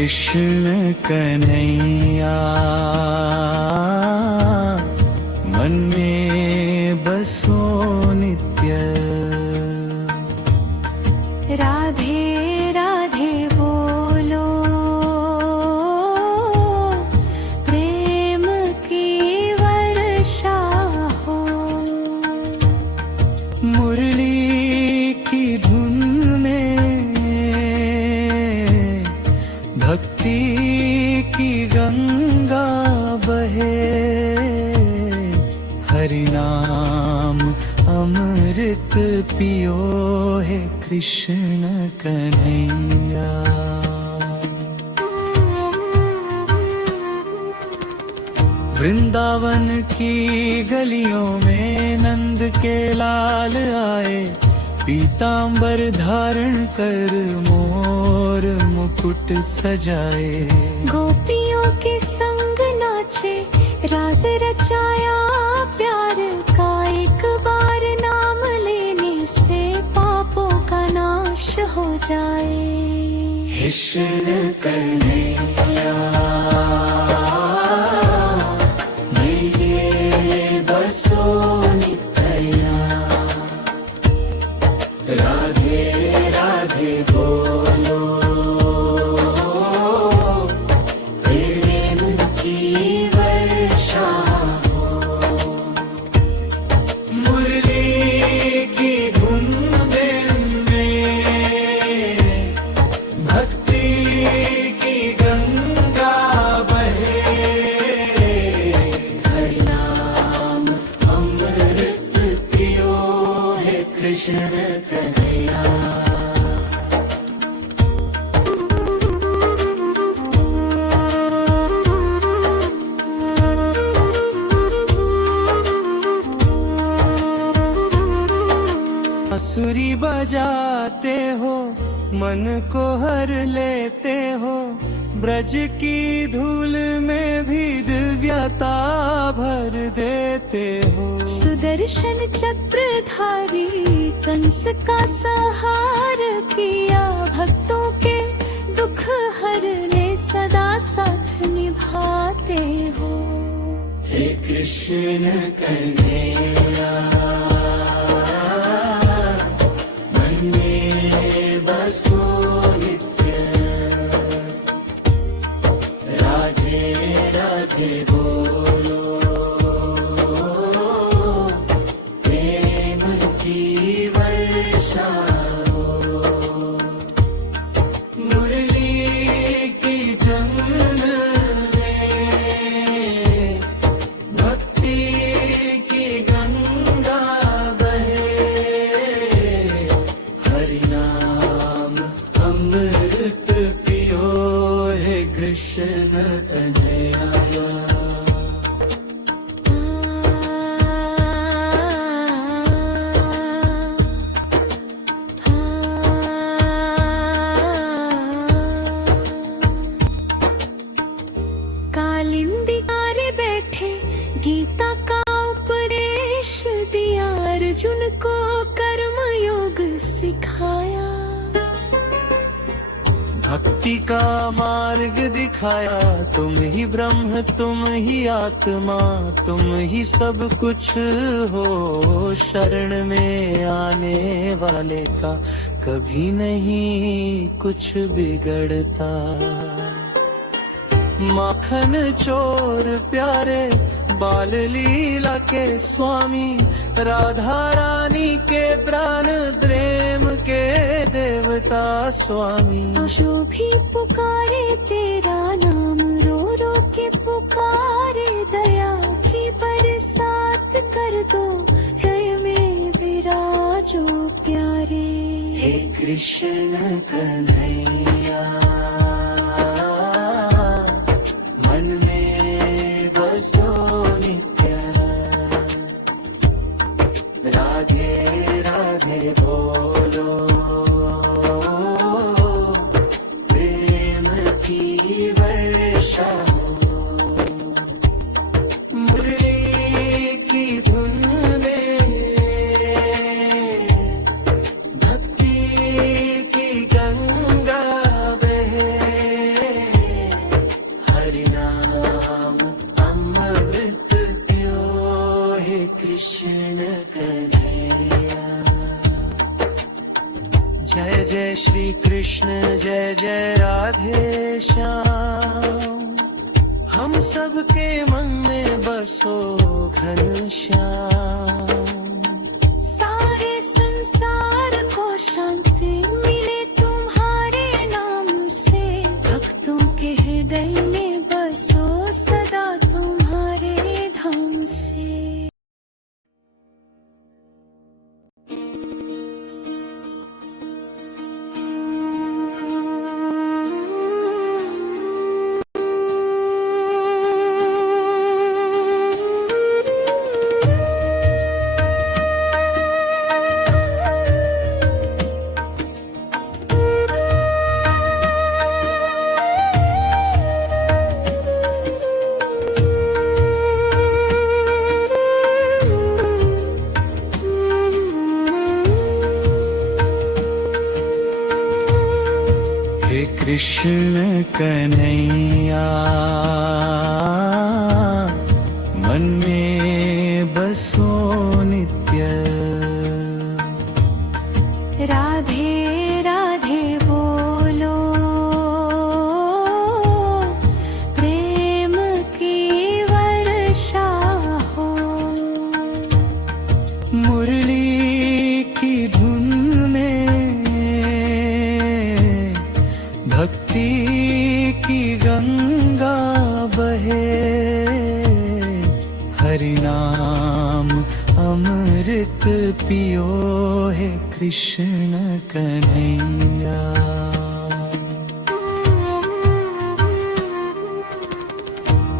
कृष्ण कन्हैया मन में बसो नित्य। राधे राधे बोलो प्रेम की वर्षा हो। मुरली की धुन में भक्ति की गंगा बहे। हरि नाम अमृत पियो है कृष्ण कन्हैया। वृंदावन की गलियों में नंद के लाल आए। पीतांबर धारण कर मोर मुकुट सजाए। गोपियों के संग नाचे रास रचाया प्यार का। एक बार नाम लेने से पापों का नाश हो जाए। कृष्ण कन्हैया मेरे बसो नित्या। राधे राधे बोलो प्रेम की वर्षा हो। मुरली की धुन में भक्ति की गंगा बहे। हरि नाम अमृत पियो है कृष्ण कन्हैया। बांसुरी बजाते हो मन को हर लेते हो। ब्रज की धूल में भी दिव्यता भर देते हो। सुदर्शन चक्रधारी कंस का संहार किया। भक्तों के दुख हरने सदा साथ निभाते हो। हे कृष्ण कन्हैया मन में बसो नित्य। राधे राधे बोलो प्रेम की वर्षा हो। मुरली की जंगल में भक्ति की गंगा बहे। हरि नाम अमृत पियो है कृष्ण कन्हैया। कालिंदी कारे बैठे गीता का उपदेश दिया। अर्जुन को कर्म योग सिखाया। भक्ति का मार्ग दिखाया। तुम ही ब्रह्म तुम ही आत्मा तुम ही सब कुछ हो। शरण में आने वाले का कभी नहीं कुछ बिगड़ता। माखन चोर प्यारे बाल लीला के स्वामी। राधा रानी के प्राण प्रेम के देवता स्वामी। जो भी पुकारे तेरा नाम रो रो के पुकारे। दया की बरसात कर दो हृदय में विराजो प्यारे। हे कृष्ण कन्हैया मन में बसो नित्य। राधे राधे बोलो प्रेम की वर्षा हो। मुरली की धुन में भक्ति की गंगा बहे। कन्हैया। जय जय श्री कृष्ण जय जय राधे श्याम, हम सबके मन में बसो घनश्याम। सारे संसार को शांति मिले तुम्हारे नाम से, भक्तों के हृदय में बसो सदा तुम्हारे धाम से। हे कृष्ण कन्हैया, मन में बसो नित्य। राधे राधे बोलो, प्रेम की वर्षा हो। मुरली की धुन में भक्ति की गंगा बहे, हरि नाम अमृत पियो है कृष्ण कन्हैया।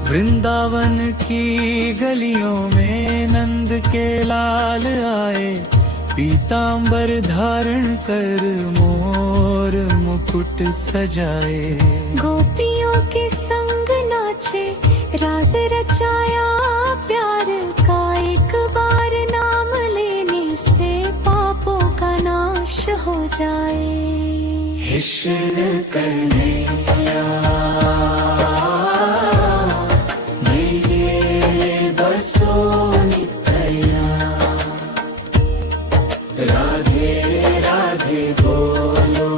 वृंदावन की गलियों में नंद के लाल आए, पीतांबर धारण कर मोर मुकुट सजाए। गोपियों के संग नाचे, रास रचाया प्यार का, एक बार नाम लेने से पापों का नाश हो जाए। कृष्ण कन्हैया मेरे बसो नित्या। राधे राधे बोलो,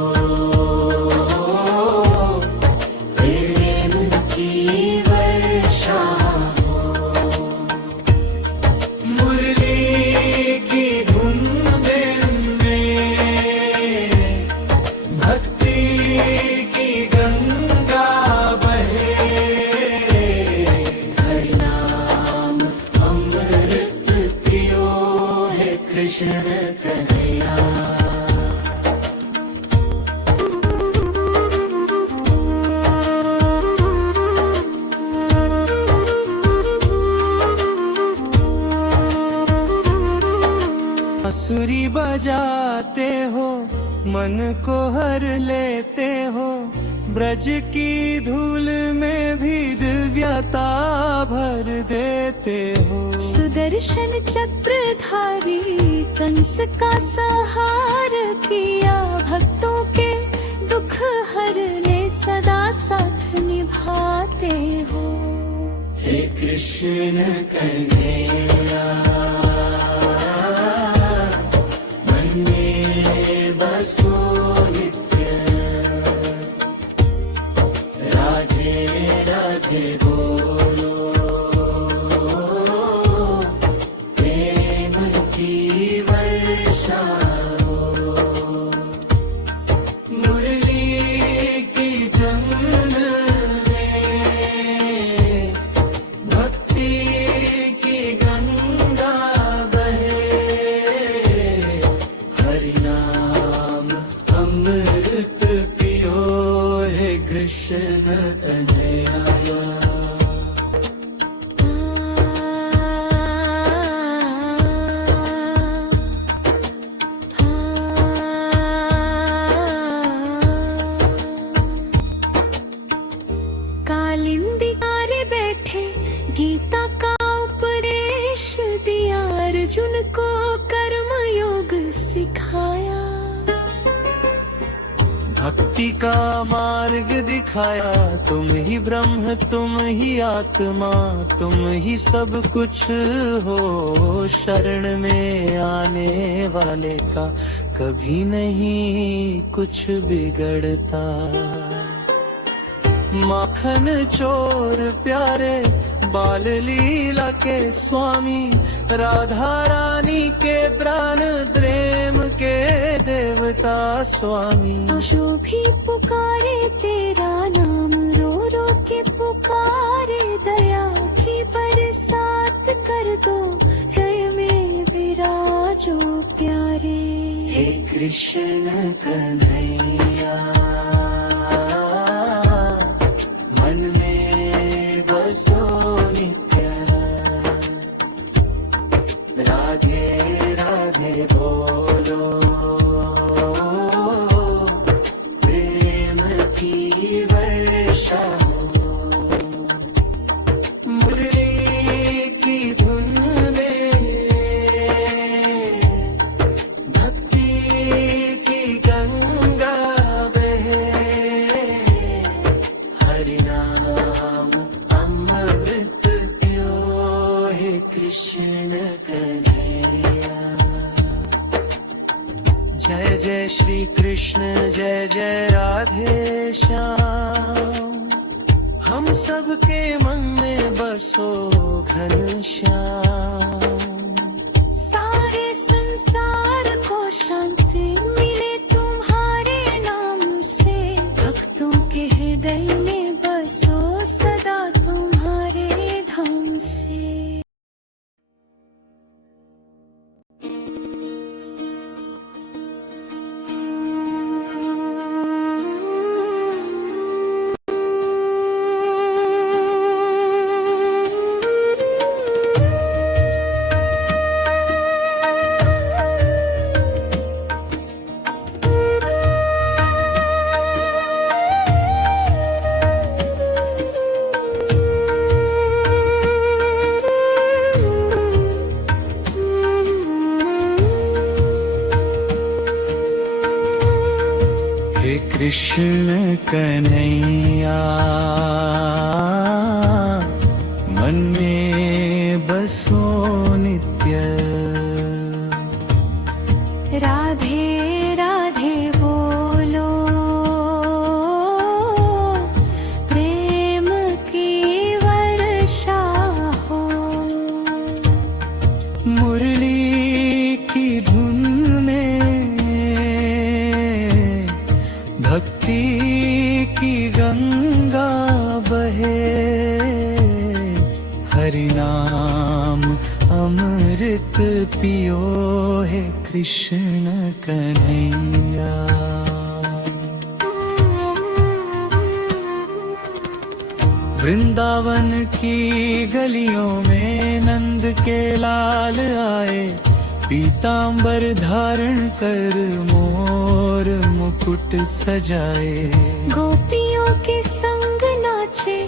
प्रेम की वर्षा हो। मुरली की धुन में भक्ति की गंगा बहे, हरि नाम अमृत पियो है कृष्ण कन्हैया। बांसुरी बजाते हो, मन को हर लेते हो, ब्रज की धूल में भी दिव्यता भर देते हो। सुदर्शन चक्रधारी कंस का संहार किया, भक्तों के दुख हरने सदा साथ निभाते हो। हे कृष्ण कन्हैया मन में बसो नित्य। राधे राधे बोलो, प्रेम की वर्षा हो। मुरली की जंग में भक्ति की गंगा भक्ति का मार्ग दिखाया, तुम ही ब्रह्म तुम ही आत्मा, तुम ही सब कुछ हो। शरण में आने वाले का कभी नहीं कुछ बिगड़ता। माखन चोर प्यारे बाल लीला के स्वामी, राधा रानी के प्राण प्रेम के देवता स्वामी। जो भी पुकारे तेरा नाम, रो रो के पुकारे, दया की बरसात कर दो, हृदय में विराजो प्यारे। हे कृष्ण कन्हैया, मन में बसो नित्य, राधे राधे बोलो, प्रेम की वर्षा हो। मुरली की धुन में भक्ति की गंगा बहे, हरि नाम अमृत पियो। हे कृष्ण कन्हैया, जय जय श्री कृष्ण, जय जय राधे श्याम। हम सबके मन में बसो घनश्याम। सारे संसार को शांति मिले तुम्हारे नाम से, भक्तों के हृदय में बसो सदा तुम्हारे धाम से। हे कृष्ण कन्हैया, मन में बसो नित्य, राधे राधे बोलो, प्रेम की वर्षा हो। मुरली की धुन में भक्ति की गंगा बहे, हरि नाम अमृत पियो। हे कृष्ण कन्हैया, वृंदावन की गलियों में नंद के लाल आए, पीतांबर धारण कर मोर मुकुट सजाए। गोपियों के संग नाचे,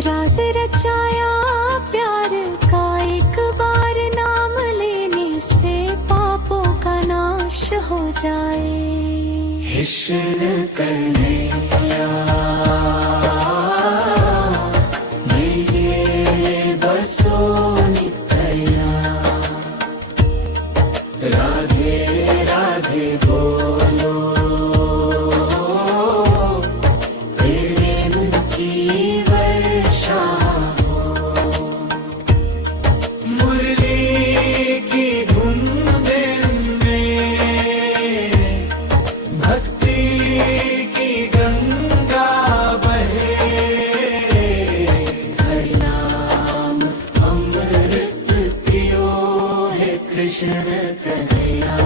रास रचाया प्यार का, एक बार नाम लेने से पापों का नाश हो जाए। कृष्ण कन्हैया, मेरे बसो नित्या, राधे राधे बोलो, प्रेम की वर्षा हो। मुरली की धुन में भक्ति की गंगा बहे, हरि नाम अमृत पियो। हे कृष्ण कन्हैया,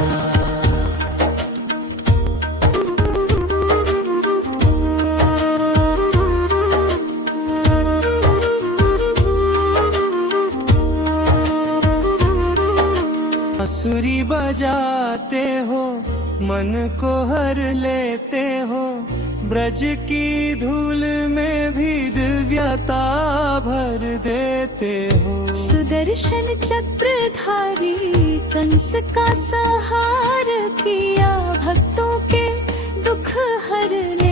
बांसुरी बजाते हो, मन को हर लेते हो, ब्रज की धूल में भी दिव्यता भर देते हो। सुदर्शन चक्रधारी कंस का संहार किया, भक्तों के दुख हरने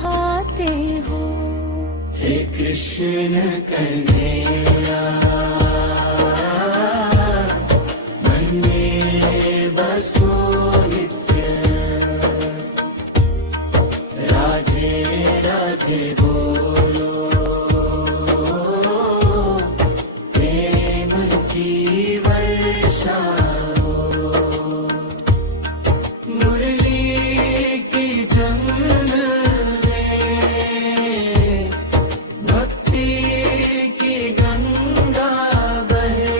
सिखाते हो। हे कृष्ण कन्हैया मन में बसो नित्य, राधे राधे बोलो प्रेम की वर्षा हो। मुरली की जंगल में भक्ति की गंगा बहे,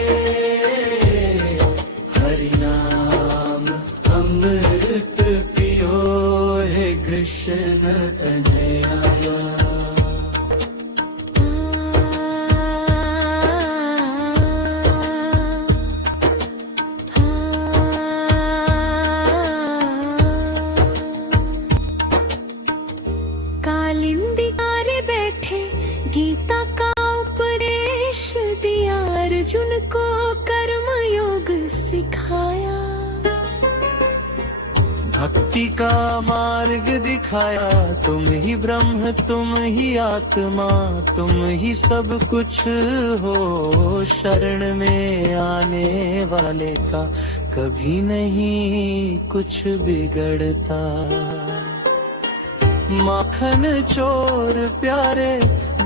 हरि नाम अमृत पियो हे कृष्ण कन्हैया। कालिंदी कारे बैठे गीता का उपदेश दिया, अर्जुन को कर्म योग सिखाया। भक्ति का मार्ग दिखाया, तुम ही ब्रह्म तुम ही आत्मा, तुम ही सब कुछ हो। शरण में आने वाले का कभी नहीं कुछ बिगड़ता। माखन चोर प्यारे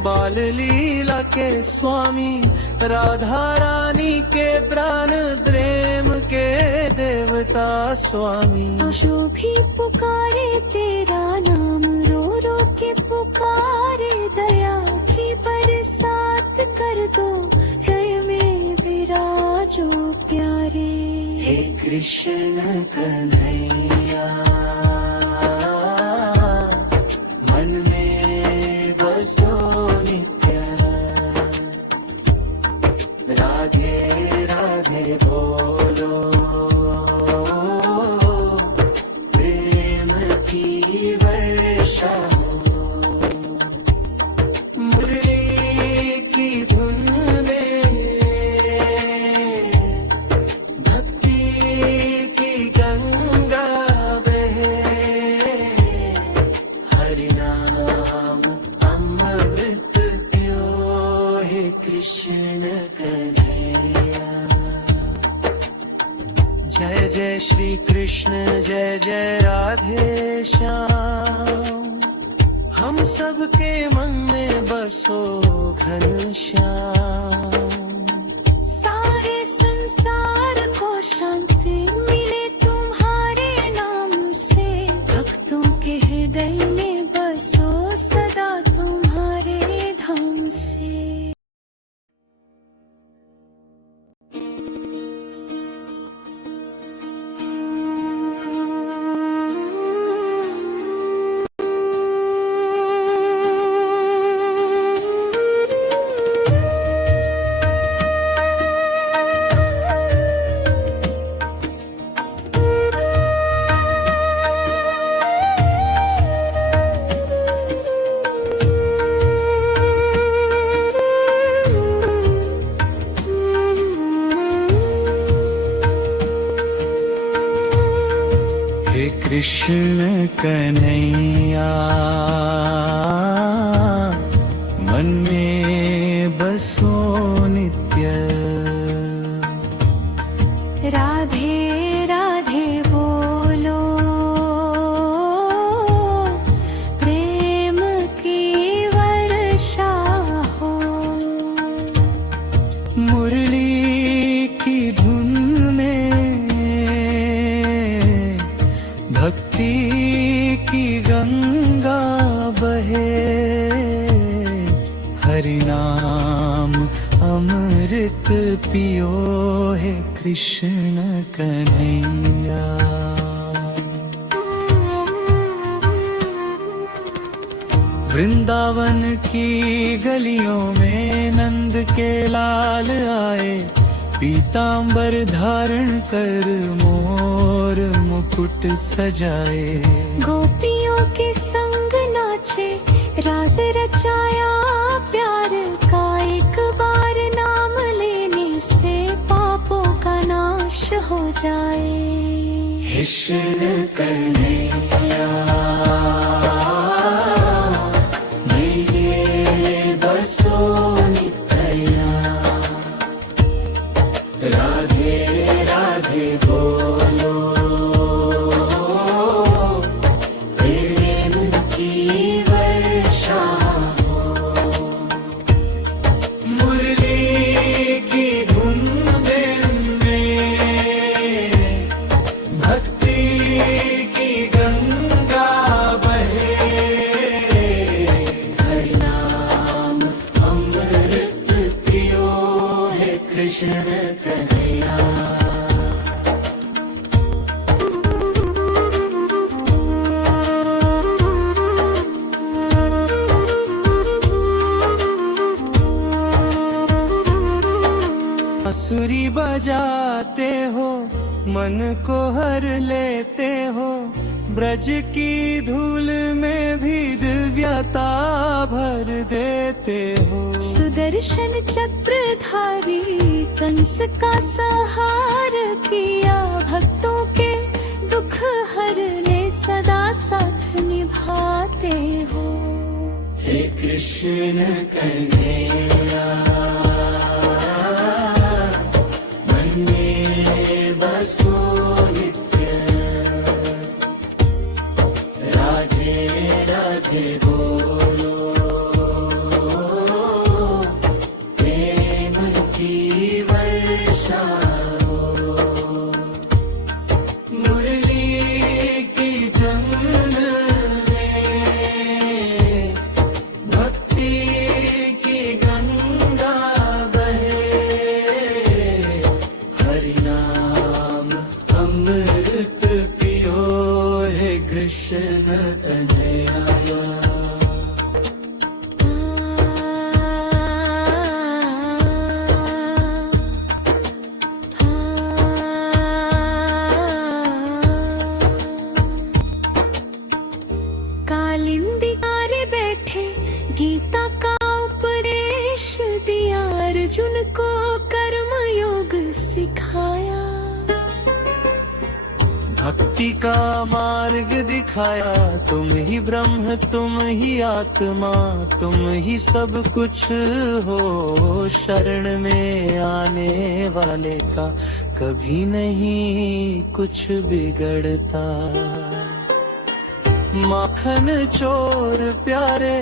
बाल लीला के स्वामी, राधा रानी के प्राण प्रेम के देवता स्वामी। जो भी पुकारे तेरा नाम, रो रो के पुकारे, दया की बरसात कर दो, हृदय में विराजो प्यारे। हे कृष्ण कन्हैया मन में बसो नित्य, राधे राधे बोलो प्रेम की वर्षा हो। मुरली की धुन में भक्ति की गंगा बहे, हरि नाम अमृत पियो हे कृष्ण कन्हैया। जय जय श्री कृष्ण जय जय राधे श्याम, हम सबके मन में बसो घनश्याम। सारे संसार को शांति मिले तुम्हारे नाम से, भक्तों के हृदय में बसो सदा तुम्हारे धाम से। हे कृष्ण कन्हैया मन में बसो नित्य, राधे राधे बोलो प्रेम की वर्षा हो। मुरली की धुन में भक्ति की गंगा बहे, हरि नाम अमृत पियो हे कृष्ण कन्हैया। वृंदावन की गलियों में नंद के लाल आए, पीतांबर धारण कर मोर मुकुट सजाए। गोपियों के संग नाचे, रास रचाया प्यार का, एक बार नाम लेने से पापों का नाश हो जाए। कृष्ण कन्हैया जाते हो, मन को हर लेते हो, ब्रज की धूल में भी दिव्यता भर देते हो। सुदर्शन चक्रधारी कंस का संहार किया, भक्तों के दुख हरने सदा साथ निभाते हो। हे कृष्ण कन्हैया, मन में बसो नित्य, राधे राधे बोलो, प्रेम की वर्षा हो। मुरली की जंग में भक्ति की गंगा बहे, हरि नाम अमृत पियो, हे कृष्ण कन्हैया। कालिंदी कारे बैठे गीता का उपदेश दिया, अर्जुन को कर्म योग सिखाया। भक्ति का मार्ग दिखाया, तुम ही ब्रह्म तुम ही आत्मा, तुम ही सब कुछ हो। शरण में आने वाले का कभी नहीं कुछ बिगड़ता। माखन चोर प्यारे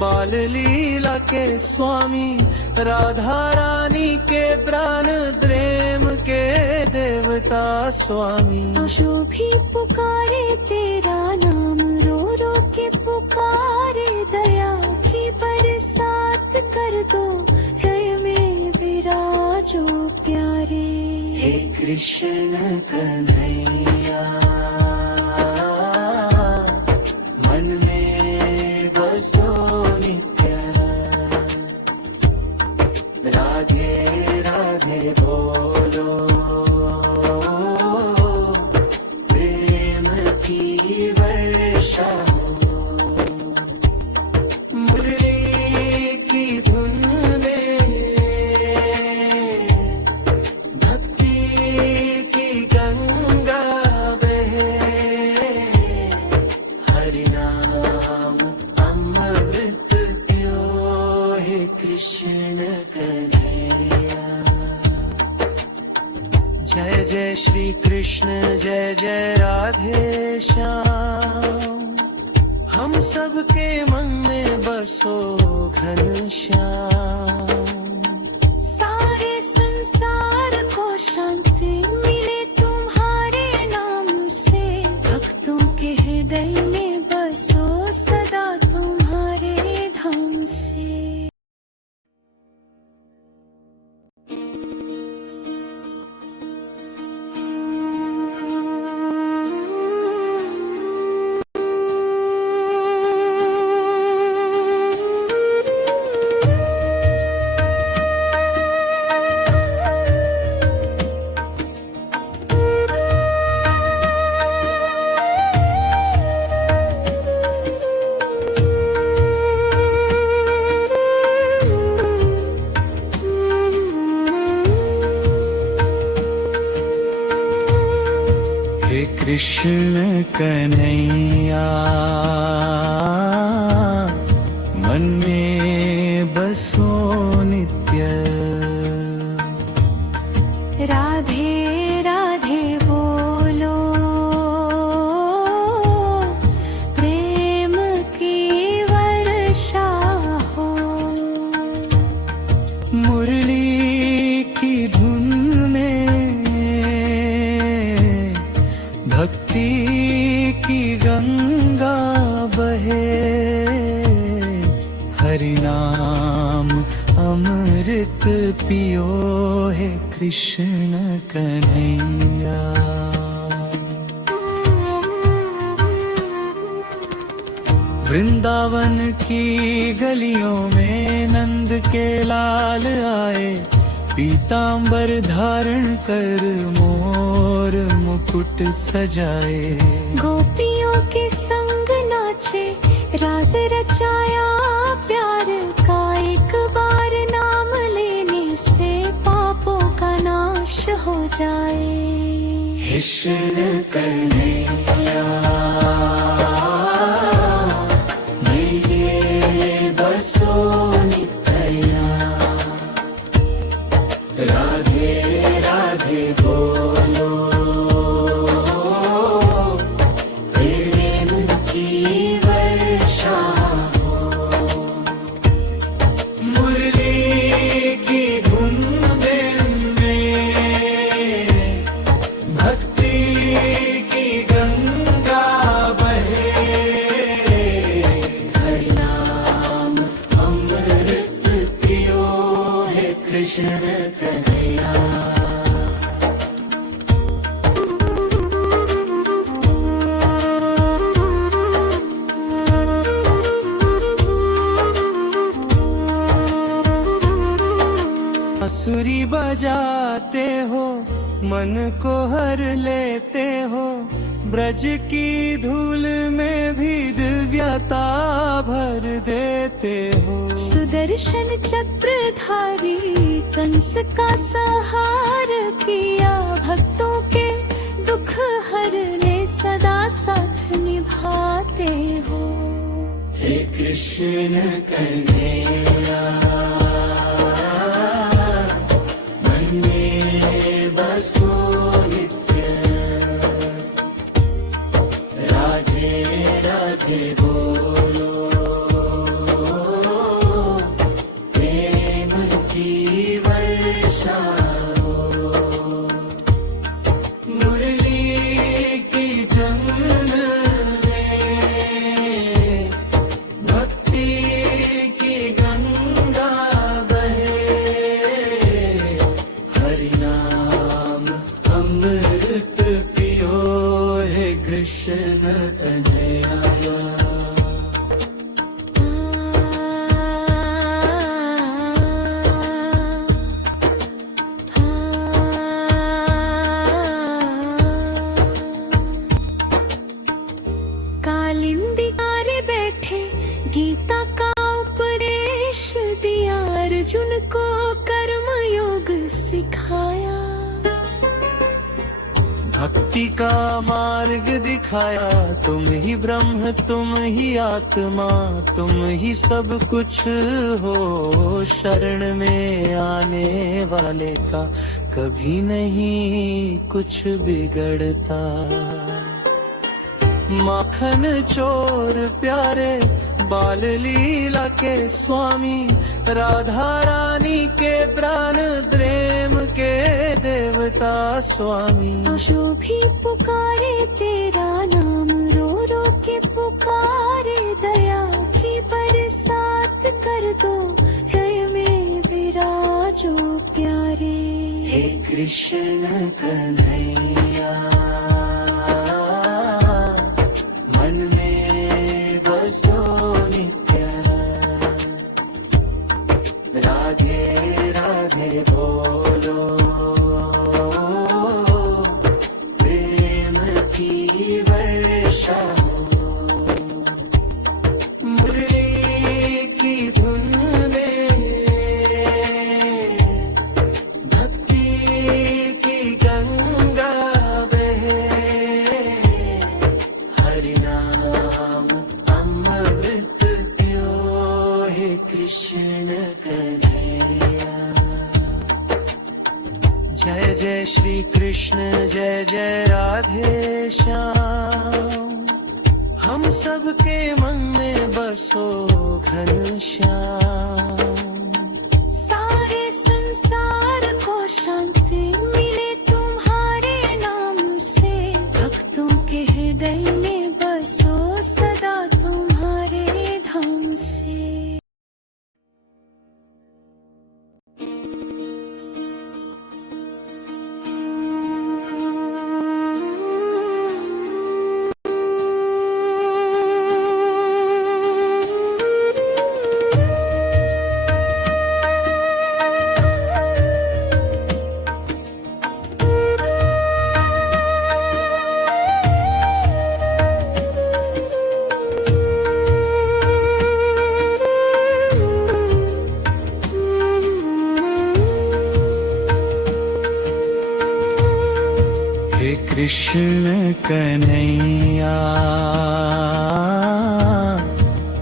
बाल लीला के स्वामी, राधा रानी के प्राण प्रेम के देवता स्वामी। जो भी पुकारे तेरा नाम, रो रो के पुकारे, दया की बरसात कर दो, हृदय में विराजो प्यारे। हे कृष्ण कन्हैया, मन में बसो नित्य, राधे राधे बोलो, प्रेम की वर्षा हो। मुरली की धुन में भक्ति की गंगा बहे, हरि नाम अमृत पियो, हे कृष्ण कन्हैया। जय जय श्री कृष्ण, जय जय राधे श्याम, हम सबके मन में बसो घनश्याम। सारे संसार को शांति मिले तुम्हारे नाम से, भक्तों के हृदय में बसो सदा तुम्हारे धाम से। हे कृष्ण कन्हैया, मन में बसो नित्य, राधे राधे बोलो, प्रेम की वर्षा हो। मुरली की धुन में भक्ति की गंगा बहे, हरि नाम अमृत पियो, हे कृष्ण कन्हैया। वृंदावन की गलियों में नंद के लाल आए, पीतांबर धारण कर मोर मुकुट सजाए, गोपियों के संग नाचे, रास रचाया प्यार का। एक बार नाम लेने से पापों का नाश हो जाए। कृष्ण कन्हैया मेरे बसो नित्या, राधे राधे बोलो, प्रेम की वर्षा हो। मुरली की धुन में भक्ति की गंगा बहे, हरि नाम अमृत पियो है कृष्ण कन्हैया। बांसुरी बजाते हो, मन को हर लेते हो, ब्रज की धूल में भी दिव्यता भर देते हो। सुदर्शन चक्रधारी कंस का संहार किया, भक्तों के दुख हरने सदा साथ निभाते हो। हे कृष्ण कन्हैया मन में बसो नित्य, राधे राधे बोलो, प्रेम की वर्षा हो। मुरली की जंगल में भक्ति की गंगा बहे, हरि नाम अमृत पियो है कृष्ण कन्हैया। कालिंदी कारे बैठे, गीता का उपदेश दिया, अर्जुन को कर्म योग सिखाया। भक्ति का मार्ग दिखाया, तुम ही ब्रह्म तुम ही आत्मा, तुम ही सब कुछ हो। शरण में आने वाले का कभी नहीं कुछ बिगड़ता। माखन चोर प्यारे बाल लीला के स्वामी, राधा रानी के प्राण प्रेम के देवता स्वामी। जो भी पुकारे तेरा नाम, रो रो के पुकारे, दया की बरसात कर दो, हृदय में विराजो प्यारे। हे कृष्ण कन्हैया मन में बसो नित्य, राधे राधे बोलो, प्रेम की वर्षा हो। मुरली की धुन में भक्ति की गंगा बहे, हरि नाम अमृत पियो है कृष्ण कन्हैया। जय जय श्री कृष्ण जय जय राधे श्याम, हम सबके मन में बसो घनश्याम। सारे संसार को शांति मिले तुम्हारे नाम से, भक्तों के हृदय में बसो सदा तुम्हारे धाम से। हे कृष्ण कन्हैया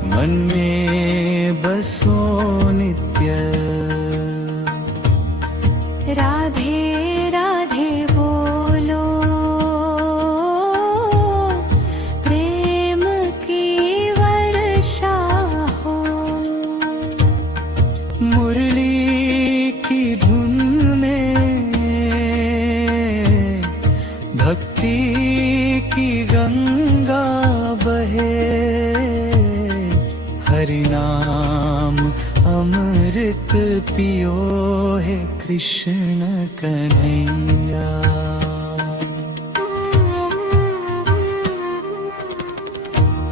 मन में बसो नित्य। राधे राधे बोलो प्रेम की वर्षा हो। मुरली की धुन में भक्ति की गंगा बहे, हरि नाम अमृत पियो है कृष्ण कन्हैया।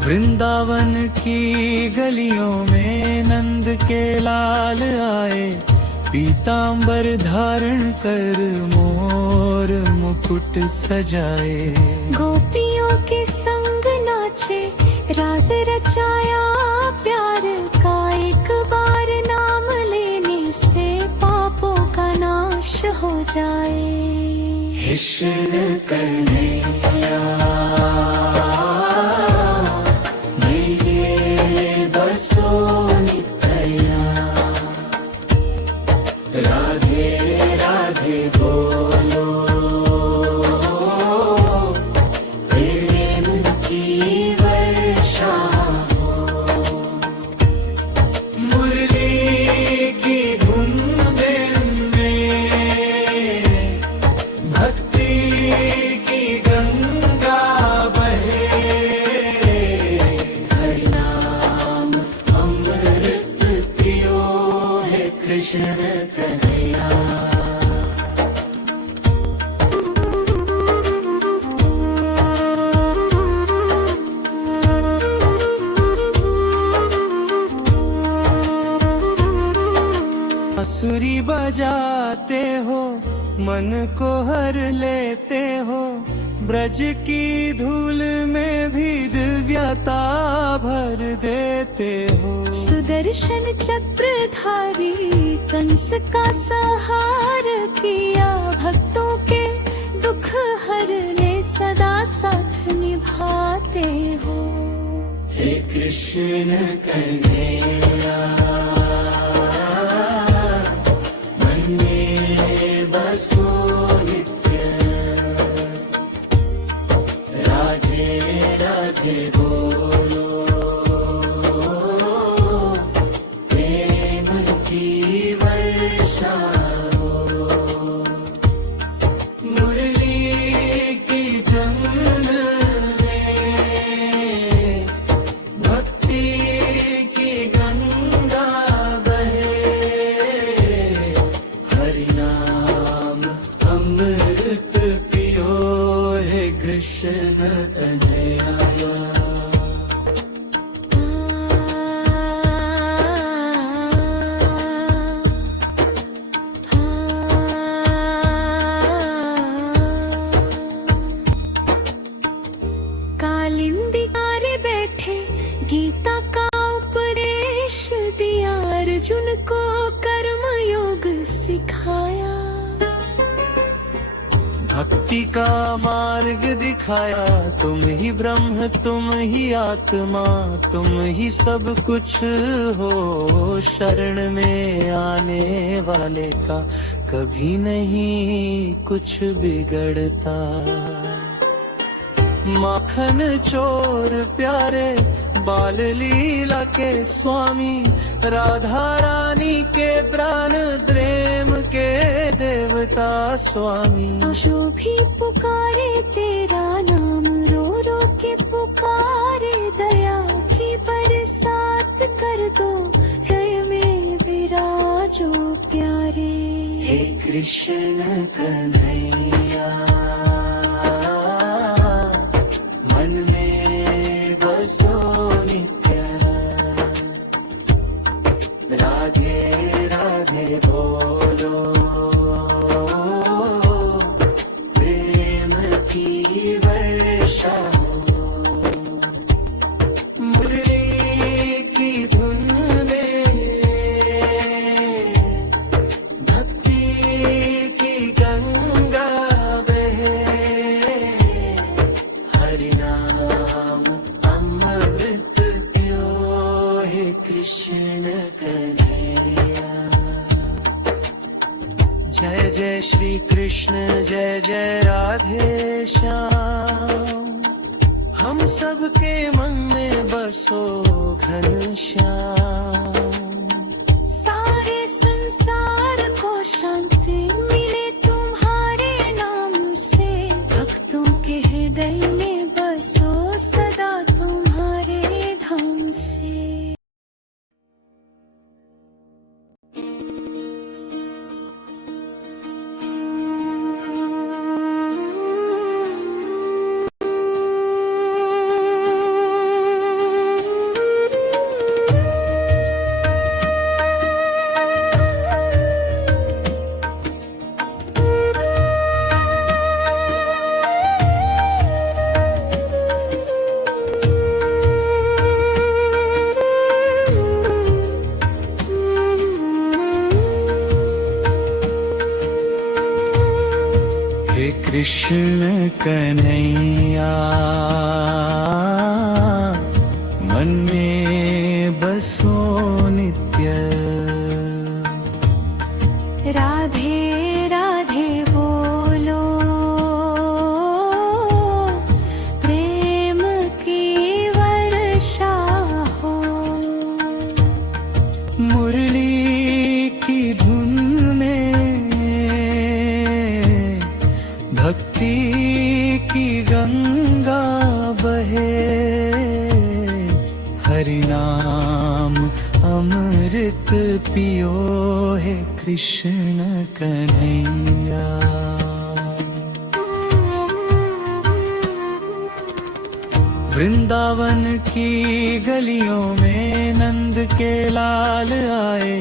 वृंदावन की गलियों में नंद के लाल आए, पीतांबर धारण कर मोर मुकुट सजाए। गोपियों के संग नाचे रास रचाया प्यार का, एक बार नाम लेने से पापों का नाश हो जाए। कृष्ण कन्हैया मेरे बसो नित्या। राधे राधे बोलो प्रेम की वर्षा हो। मुरली की धुन में भक्ति की गंगा बहे, हरि नाम अमृत पियो है कृष्ण कन्हैया। बांसुरी बजाते हो मन को हर लेते हो, ब्रज की धूल में भी दिव्यता भर देते हो। सुदर्शन चक्रधारी कंस का संहार किया, भक्तों के दुख हरने सदा साथ निभाते हो। हे कृष्ण कन्हैया मन में बसो नित्य। राधे राधे बोलो प्रेम की वर्षा हो। मुरली की जंगल में भक्ति की गंगा बहे, हरि नाम अमृत पियो है कृष्ण कन्हैया। कालिंदी कारे बैठे गीता का उपदेश दिया, अर्जुन को कर्म योग सिखाया। भक्ति का मार्ग दिखाया, तुम ही ब्रह्म तुम ही आत्मा, तुम ही सब कुछ हो। शरण में आने वाले का कभी नहीं कुछ बिगड़ता। माखन चोर प्यारे बाल लीला के स्वामी, राधा रानी के प्राण प्रेम के देवता स्वामी। जो भी पुकारे तेरा नाम, रो रो के पुकारे, दया की बरसात कर दो, हृदय में विराजो प्यारे। हे कृष्ण कन्हैया मन में बसो नित्य। राधे राधे बोलो प्रेम की वर्षा हो। मुरली की धुन में भक्ति की गंगा बहे, कृष्ण कन्हैया। जय जय श्री कृष्ण जय जय राधे श्याम, हम सबके मन में बसो घनश्याम। सारे संसार को शांति मिले तुम्हारे नाम से, भक्तों के हृदय में बसो सदा तुम्हारे धाम से। हे कृष्ण कन्हैया, मन में बसो नित्य। राधे राधे बोलो, प्रेम की वर्षा हो। मुरली की धुन में भक्ति की गंगा बहे, हरि नाम अमृत पियो है कृष्ण कन्हैया। वृंदावन की गलियों में नंद के लाल आए,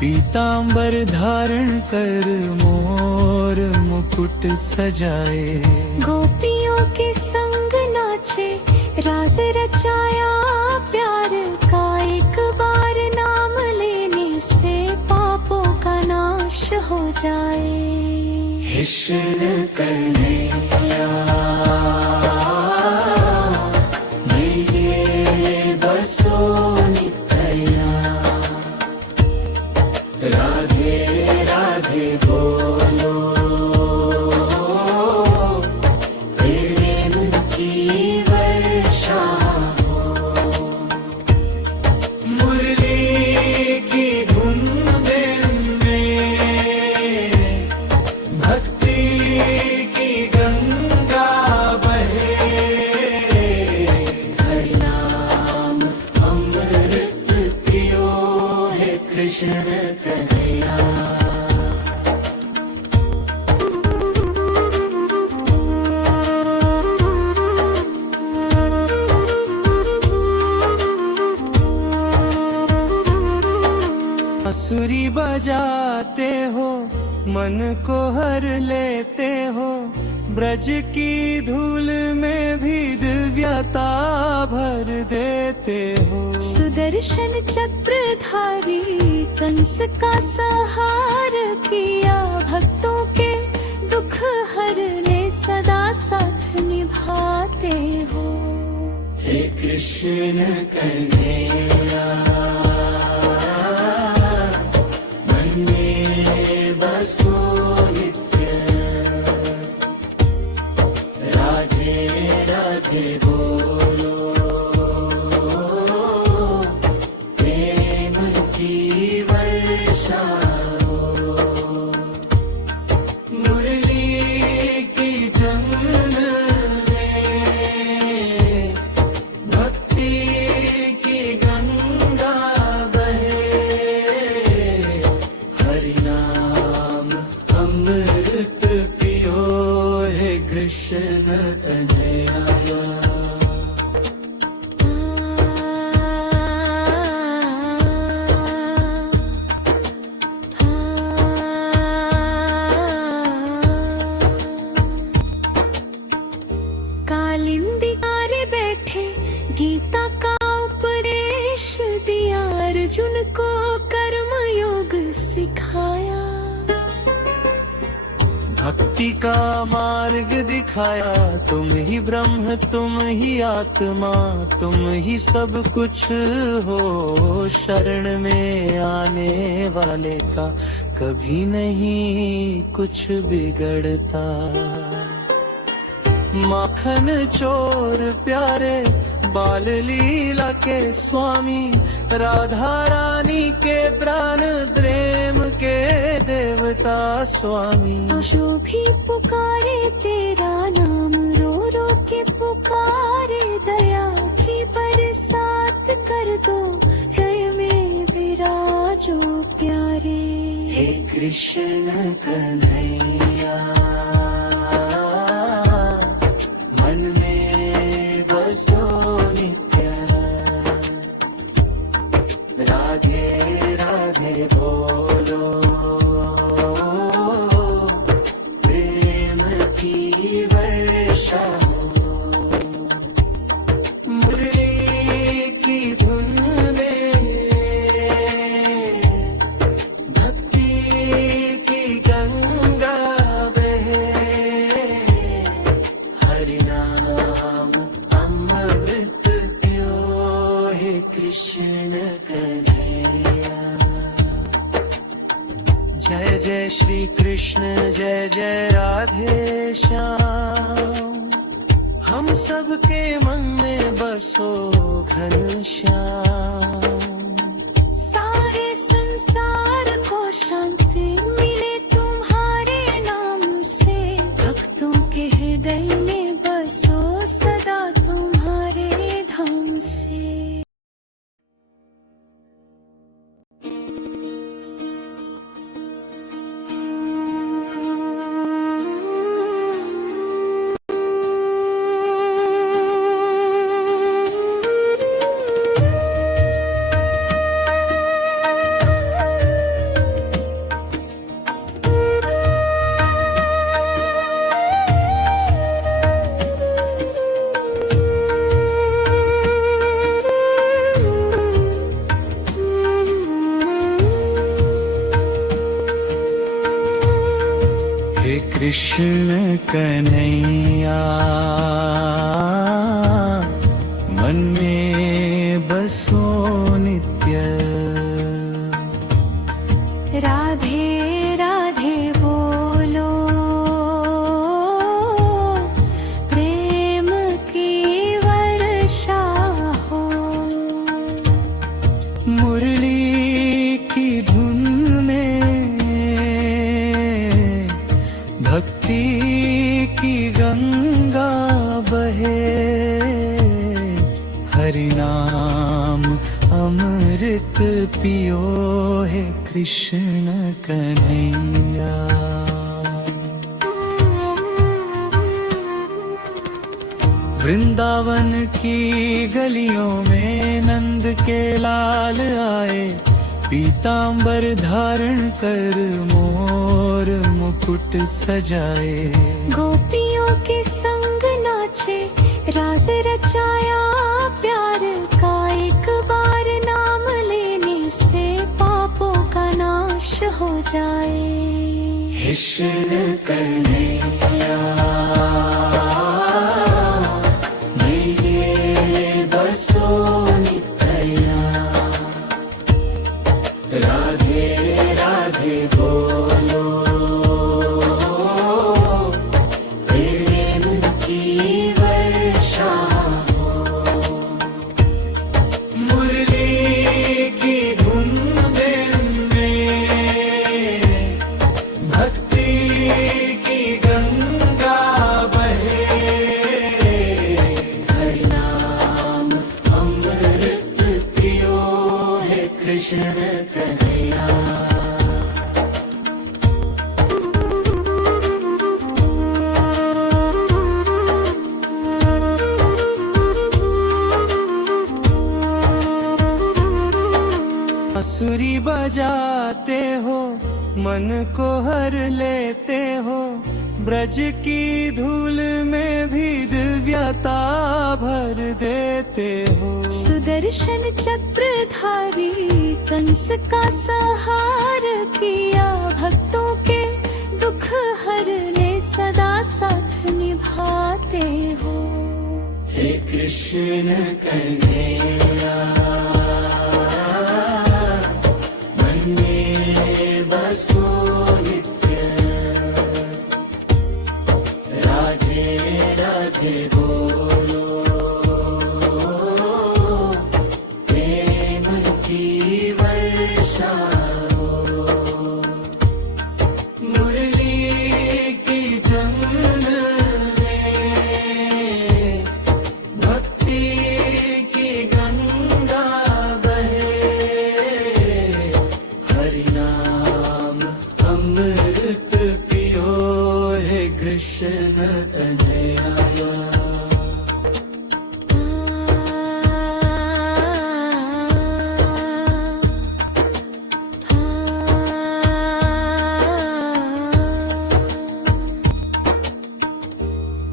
पीतांबर धारण कर मोर मुकुट सजाए। गोपियों के संग नाचे, रास रचाया प्यार का, एक बार नाम लेने से पापों का नाश हो जाए। कृष्ण कन्हैया मेरे बसो नित्या। राधे राधे बोलो, प्रेम की वर्षा हो। मुरली की धुन में भक्ति की गंगा बहे, हरि नाम अमृत पियो है कृष्ण कन्हैया। बांसुरी बजाते हो, मन को हर लेते हो, ब्रज की धूल में भी दिव्यता भर देते हो। सुदर्शन चक्रधारी कंस का संहार किया, भक्तों के दुख हरने सदा साथ निभाते हो। हे कृष्ण कन्हैया मन में बसो नित्य। राधे राधे बोलो, प्रेम की वर्षा हो। मुरली की जंगल में भक्ति की गंगा बहे, हरि नाम अमृत पियो है कृष्ण कन्हैया। कालिंदी कारे बैठे गीता का उपदेश दिया, अर्जुन को कर्म योग सिखाया। भक्ति का मार्ग दिखाया, तुम ही ब्रह्म तुम ही आत्मा, तुम ही सब कुछ हो। शरण में आने वाले का कभी नहीं कुछ बिगड़ता। माखन चोर प्यारे बाल लीला के स्वामी, राधा रानी के प्राण प्रेम के देवता स्वामी। जो भी पुकारे तेरा नाम, रो रो के पुकारे, दया की बरसात कर दो, हृदय में विराजो प्यारे। हे कृष्ण कन्हैया, मन में बसो नित्य, राधे राधे बोलो, प्रेम की वर्षा हो। मुरली की धुन में भक्ति की गंगा बहे, हरि नाम अमृत पियो। हे कृष्ण कन्हैया, जय जय श्री कृष्ण, जय जय राधे श्याम। हम सबके मन में बसो घनश्याम। सारे संसार को शांति मिले तुम्हारे नाम से, भक्तों के हृदय में बसो सदा तुम्हारे धाम से। हे कृष्ण कन्हैया, मन में बसो नित्य, राधे राधे बोलो, प्रेम की वर्षा हो। मुरली की धुन में भक्ति की गंगा बहे, हरि नाम अमृत पियो। हे कृष्ण कन्हैया, वृंदावन की गलियों में नंद के लाल आए, पीतांबर धारण कर मोर मुकुट सजाए। गोपियों के संग नाचे, रास रचाया प्यार का, एक बार नाम लेने से पापों का नाश हो जाए। कृष्ण कन्हैया, मेरे बसो नित्या, राधे राधे बोलो, प्रेम की वर्षा हो। मुरली की धुन में भक्ति की गंगा बहे, हरि नाम अमृत पियो। हे कृष्ण कन्हैया, बांसुरी बजाते हो, मन को हर लेते हो, ब्रज की धूल में भी दिव्यता भर देते हो। सुदर्शन चक्रधारी कंस का संहार किया, भक्तों के दुख भर ले सदा साथ निभाते हो। हे कृष्ण कन्हैया मन में बसो नित्य, राधे राधे बोलो प्रेम की वर्षा हो। मुरली की जंग में भक्ति की गंगा बहे, हरि नाम अमृत पियो हे कृष्ण कन्हैया।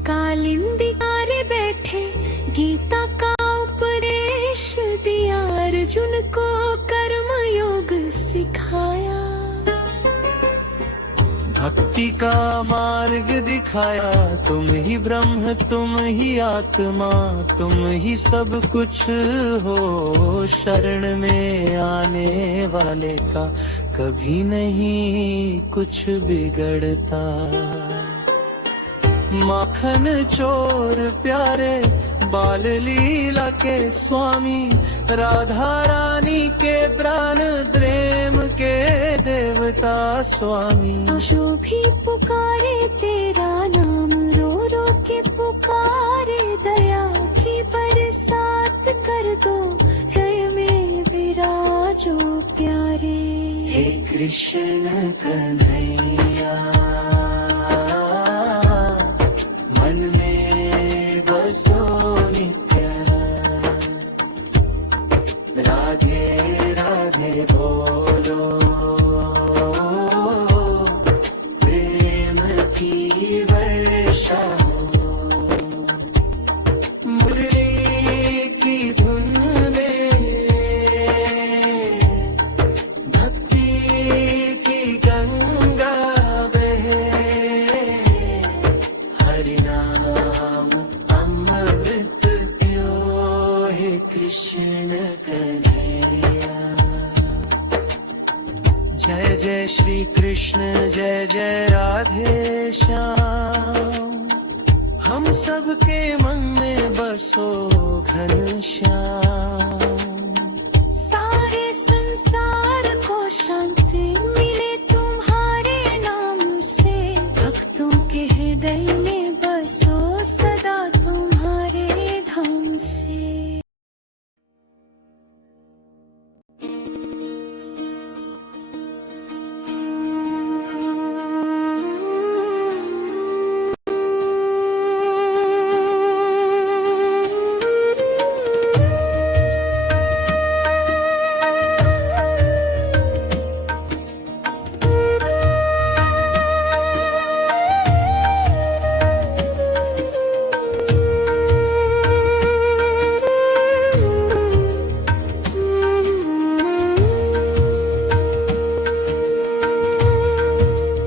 कालिंदी कारे बैठे गीता का उपदेश दिया, अर्जुन को कर्म योग सिखाया। भक्ति का मार्ग दिखाया, तुम ही ब्रह्म तुम ही आत्मा, तुम ही सब कुछ हो। शरण में आने वाले का कभी नहीं कुछ बिगड़ता। माखन चोर प्यारे बाल लीला के स्वामी, राधा रानी के प्राण प्रेम के देवता स्वामी। जो भी पुकारे तेरा नाम, रो रो के पुकारे, दया की बरसात कर दो, हृदय में विराजो प्यारे। हे कृष्ण कन्हैया मन में बसो नित्य, राधे राधे बोलो प्रेम की वर्षा हो। मुरली की धुन में भक्ति की गंगा बहे, हरि नाम अमृत पियो हे कृष्ण कन्हैया। जय जय श्री कृष्ण जय जय राधे श्याम, हम सबके मन में बसो घनश्याम। सारे संसार को शांति मिले तुम्हारे नाम से, भक्तों के हृदय में बसो सदा तुम्हारे धाम से।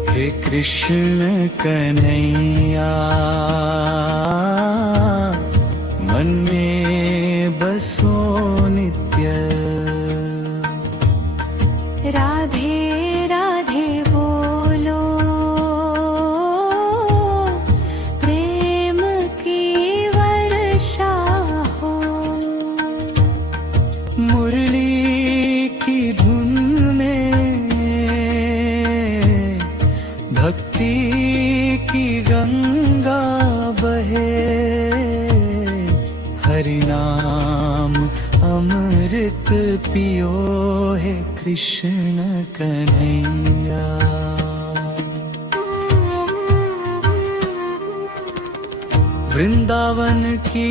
हे कृष्ण कन्हैया मन में बसो नित्य, राधे राधे बोलो प्रेम की वर्षा हो। मुरली की धुन में भक्ति की गंगा बहे, हरि नाम अमृत पियो हे कृष्ण कन्हैया। वृंदावन की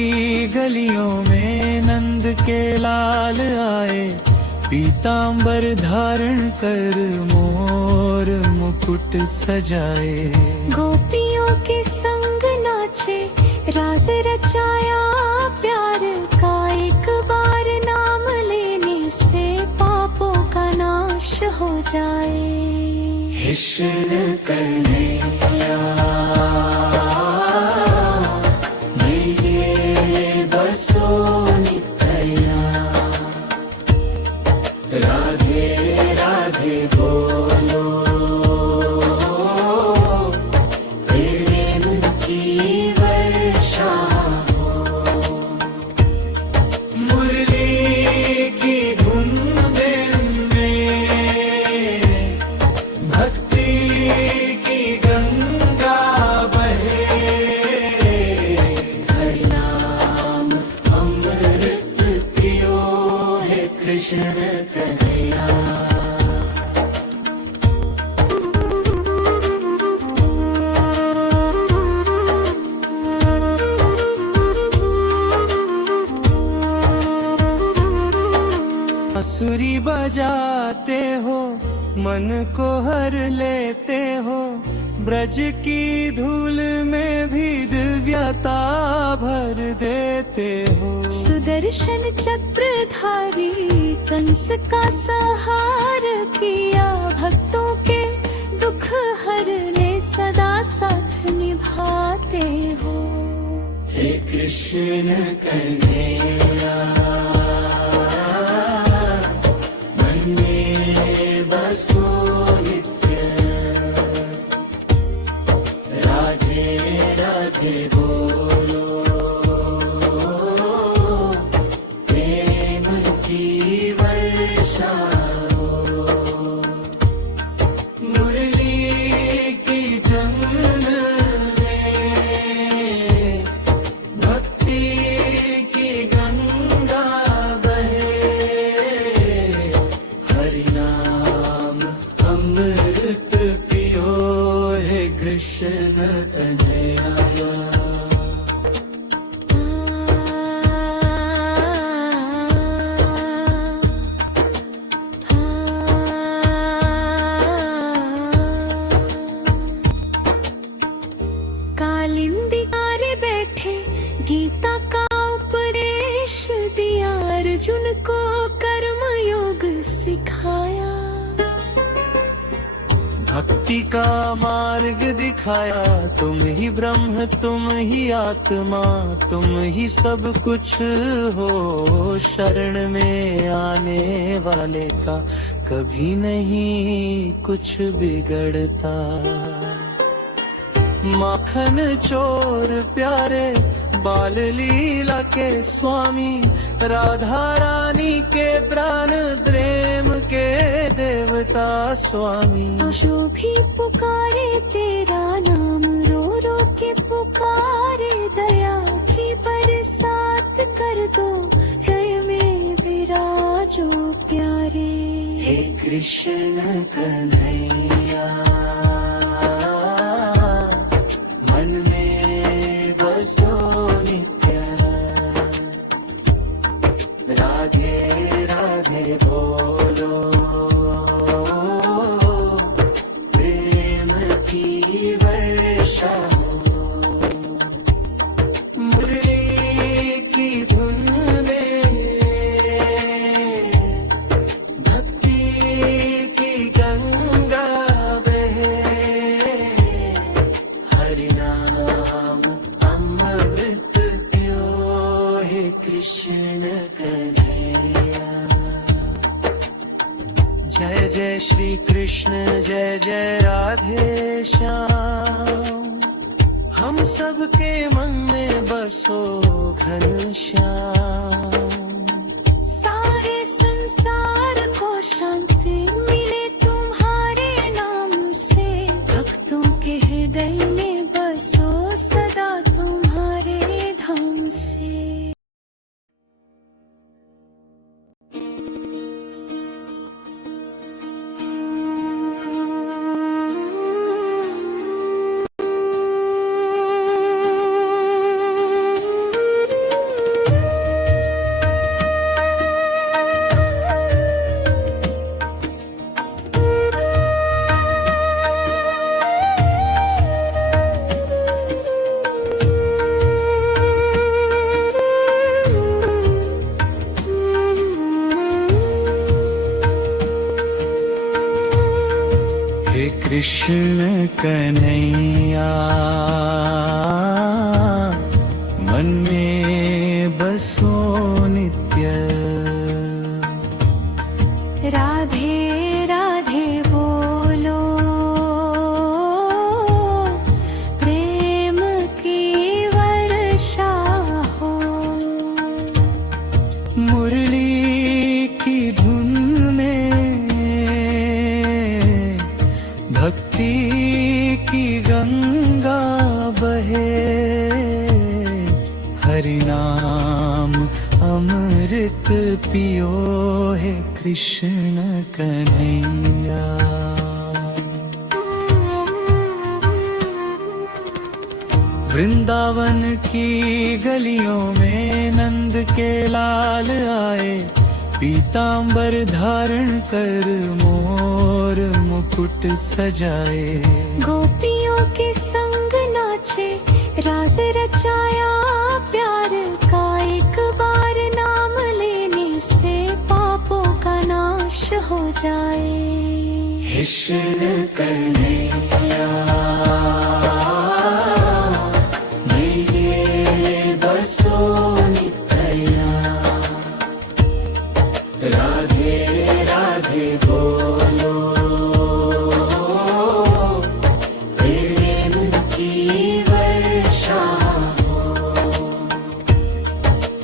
गलियों में नंद के लाल आए, पीतांबर धारण कर मोर मुकुट सजाए। गोपियों के संग नाचे, रास रचाया प्यार का, एक बार नाम लेने से पापों का नाश हो जाए। कृष्ण कन्हैया जाते हो, मन को हर लेते हो, ब्रज की धूल में भी दिव्यता भर देते हो। सुदर्शन चक्रधारी कंस का संहार किया, भक्तों के दुख हरने सदा साथ निभाते हो। हे कृष्ण कन्हैया, मन में बसो नित्य, राधे राधे बोलो, प्रेम की वर्षा हो। मुरली की जंगल में भक्ति की गंगा बहे, हरि नाम अमृत पियो, हे कृष्ण कन्हैया। कालिंदी कारे बैठे गीता का उपदेश दिया, अर्जुन को कर्म योग सिखाया। भक्ति का मार्ग दिखाया, तुम ही ब्रह्म तुम ही आत्मा, तुम ही सब कुछ हो। शरण में आने वाले का कभी नहीं कुछ बिगड़ता। माखन चोर प्यारे बाल लीला के स्वामी, राधा रानी के प्राण प्रेम के देवता स्वामी। जो भी पुकारे तेरा नाम, रो रो के पुकारे, दया की बरसात कर दो, हृदय में विराजो प्यारे। हे कृष्ण कन्हैया, मन में बसो नित्य, राधे राधे बोलो, प्रेम की वर्षा हो। मुरली की धुन में भक्ति की गंगा बहे, हरि नाम अमृत पियो, हे कृष्ण कन्हैया। जय जय श्री कृष्ण, जय जय राधे श्याम, हम सबके मन में बसो घनश्याम। सारे संसार को शांति मिले तुम्हारे नाम से, भक्तों के हृदय में बसो सदा तुम्हारे धाम से। हे कृष्ण कन्हैया, मन में बसो नित्य, राधे राधे बोलो, प्रेम की वर्षा हो। मुरली की धुन में भक्ति की गंगा बहे, हरि नाम अमृत पियो, हे कृष्ण कन्हैया। वृंदावन की गलियों में नंद के लाल आए, पीतांबर धारण कर मोर मुकुट सजाए, गोपियों के संग नाचे, रास रचाया प्यार का। एक बार नाम लेने से पापों का नाश हो जाए। कृष्ण कन्हैया मेरे बसो नित्या, राधे राधे बोलो, प्रेम की वर्षा हो।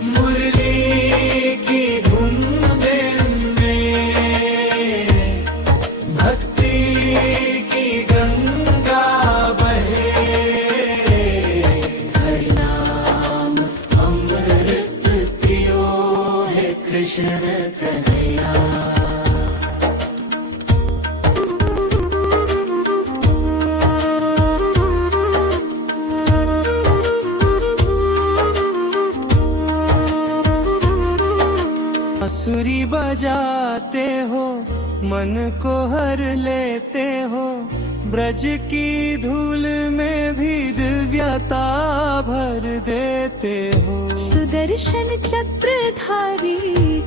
मुरली की धुन में भक्ति की गंगा बहे, हरि नाम अमृत पियो है कृष्ण कन्हैया। बांसुरी बजाते हो, मन को हर लेते हो, ब्रज की धूल में भी दिव्यता भर देते हो। सुदर्शन चक्रधारी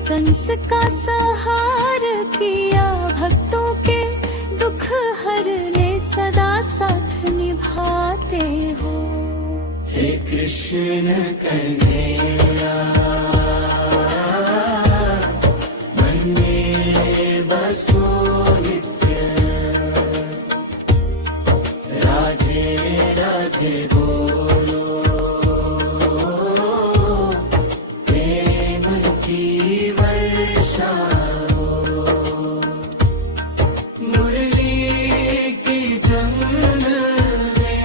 कंस का संहार किया, भक्तों के दुख हरने सदा साथ निभाते हो। हे कृष्ण कन्हैया मन में बसो नित्य, राधे राधे बोलो, प्रेम की वर्षा हो। मुरली की जंग में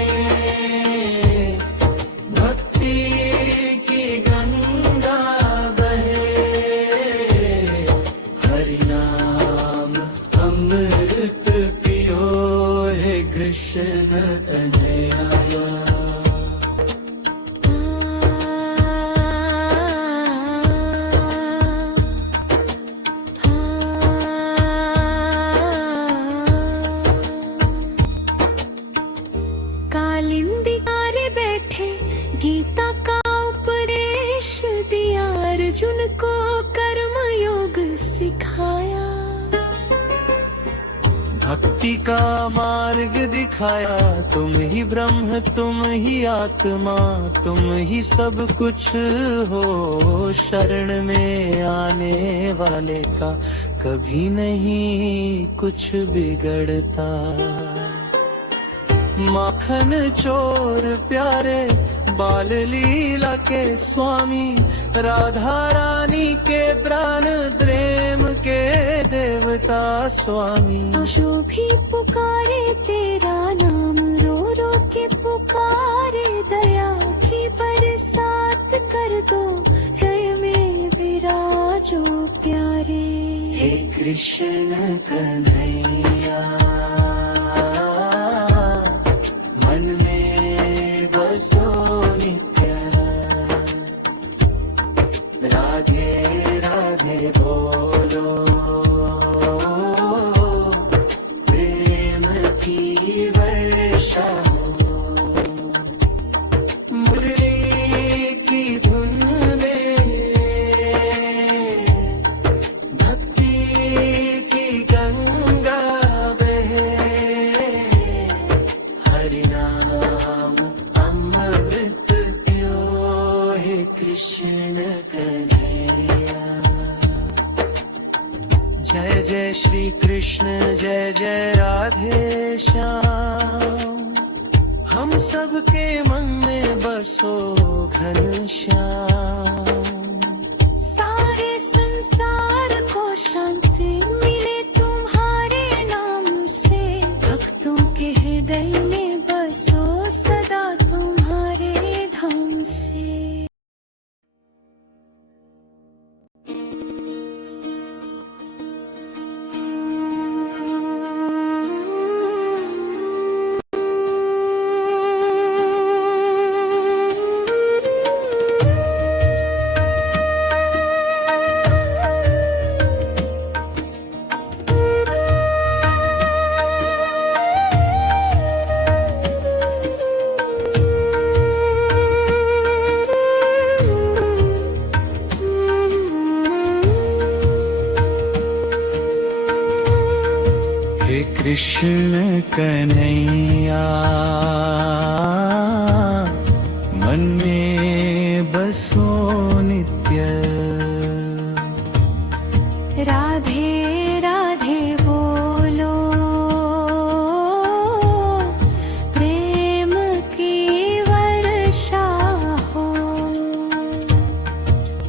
भक्ति की गंगा बहे, हरि नाम अमृत पियो है कृष्ण कन्हैया। कालिंदी कारे बैठे, गीता का उपदेश दिया, अर्जुन को कर्म योग सिखाया। भक्ति का मार्ग दिखाया, तुम ही ब्रह्म तुम ही आत्मा, तुम ही सब कुछ हो। शरण में आने वाले का कभी नहीं कुछ बिगड़ता। माखन चोर प्यारे बाल लीला के स्वामी, राधा रानी के प्राण प्रेम के देवता स्वामी। जो भी पुकारे तेरा नाम, रो रो के पुकारे, दया की बरसात कर दो, हृदय में विराजो प्यारे। हे कृष्ण कन्हैया मन में बसो नित्य, राधे राधे बोलो, प्रेम की वर्षा हो। मुरली की धुन में भक्ति की गंगा बहे, हरि नाम अमृत पियो है कृष्ण कन्हैया। जय जय श्री कृष्ण जय जय राधे श्याम, हम सबके मन में बसो घनश्याम। सारे संसार को शांति मिले तुम्हारे नाम से, भक्तों के हृदय में बसो सदा तुम्हारे धाम से। कृष्ण कन्हैया मन में बसो नित्य। राधे राधे बोलो, प्रेम की वर्षा हो।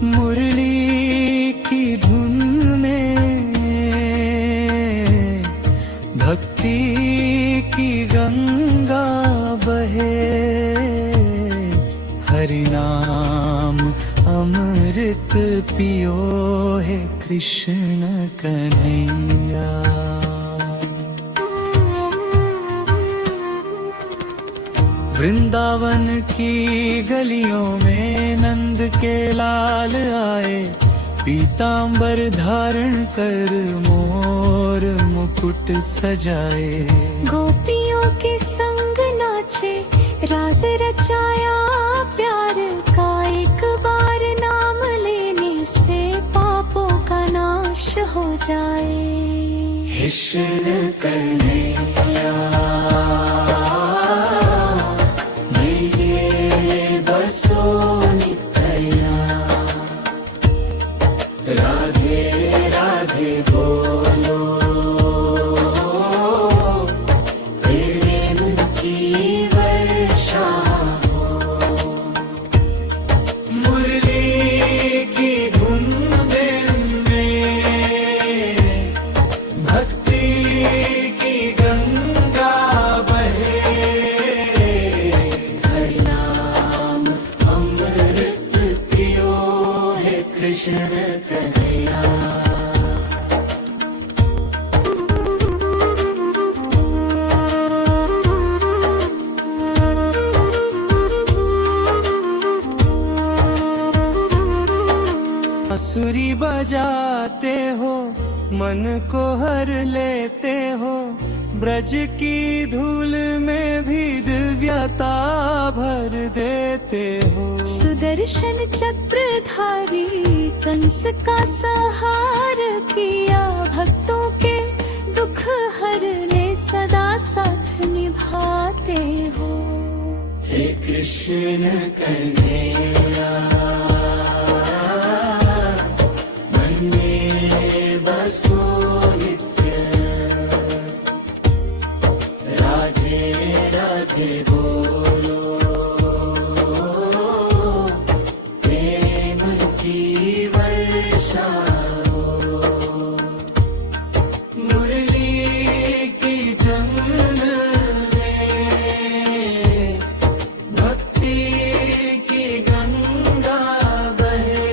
मुरली की धुन में भक्ति की गंगा बहे, हरि नाम अमृत पियो है कृष्ण कन्हैया। वृंदावन की गलियों में नंद के लाल आए, पीतांबर धारण कर मोर मुकुट सजाए। गोपियों के संग नाचे, रास रचाया प्यार का। एक बार नाम लेने से पापों का नाश हो जाए। कृष्ण कन्हैया मेरे बसो नित्या। राधे राधे बोलो, प्रेम की वर्षा हो। मुरली की धुन में भक्ति की गंगा बहे, हरि नाम अमृत पियो है कृष्ण कन्हैया। बांसुरी बजाते हो, मन को हर लेते हो। ब्रज की धूल में भी दिव्यता भर देते हो। सुदर्शन चक्रधारी कंस का संहार किया, भक्तों के दुख हरने सदा साथ निभाते हो। हे कृष्ण कन्हैया मन में बसो नित्य। राधे राधे बोलो, प्रेम की वर्षा हो। मुरली की जंगल में भक्ति की गंगा बहे,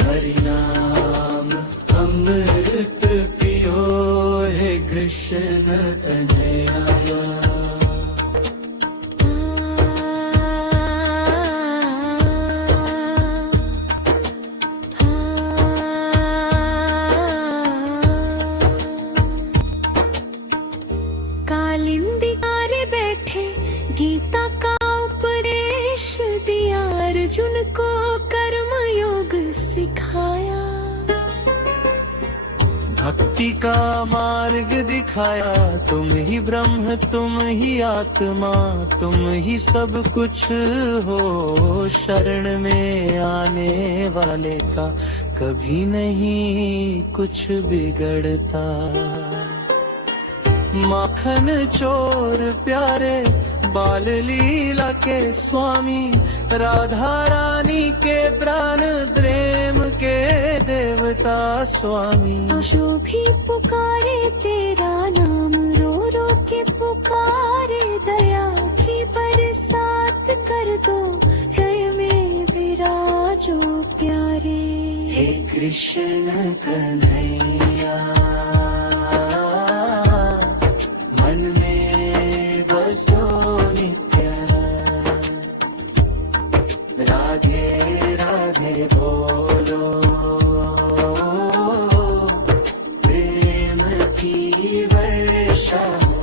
हरि नाम अमृत पियो है कृष्ण कन्हैया। कालिंदी कारे बैठे गीता का उपदेश दिया, अर्जुन को कर्म योग सिखाया। भक्ति का मार्ग दिखाया, तुम ही ब्रह्म तुम ही आत्मा, तुम ही सब कुछ हो। शरण में आने वाले का कभी नहीं कुछ बिगड़ता। माखन चोर प्यारे बाल लीला के स्वामी, राधा रानी के प्राण प्रेम के देवता स्वामी। जो भी पुकारे तेरा नाम, रो रो के पुकारे, दया की बरसात कर दो, हृदय में विराजो प्यारे। हे कृष्ण कन्हैया मन में बसो नित्य। राधे राधे बोलो, प्रेम की वर्षा हो।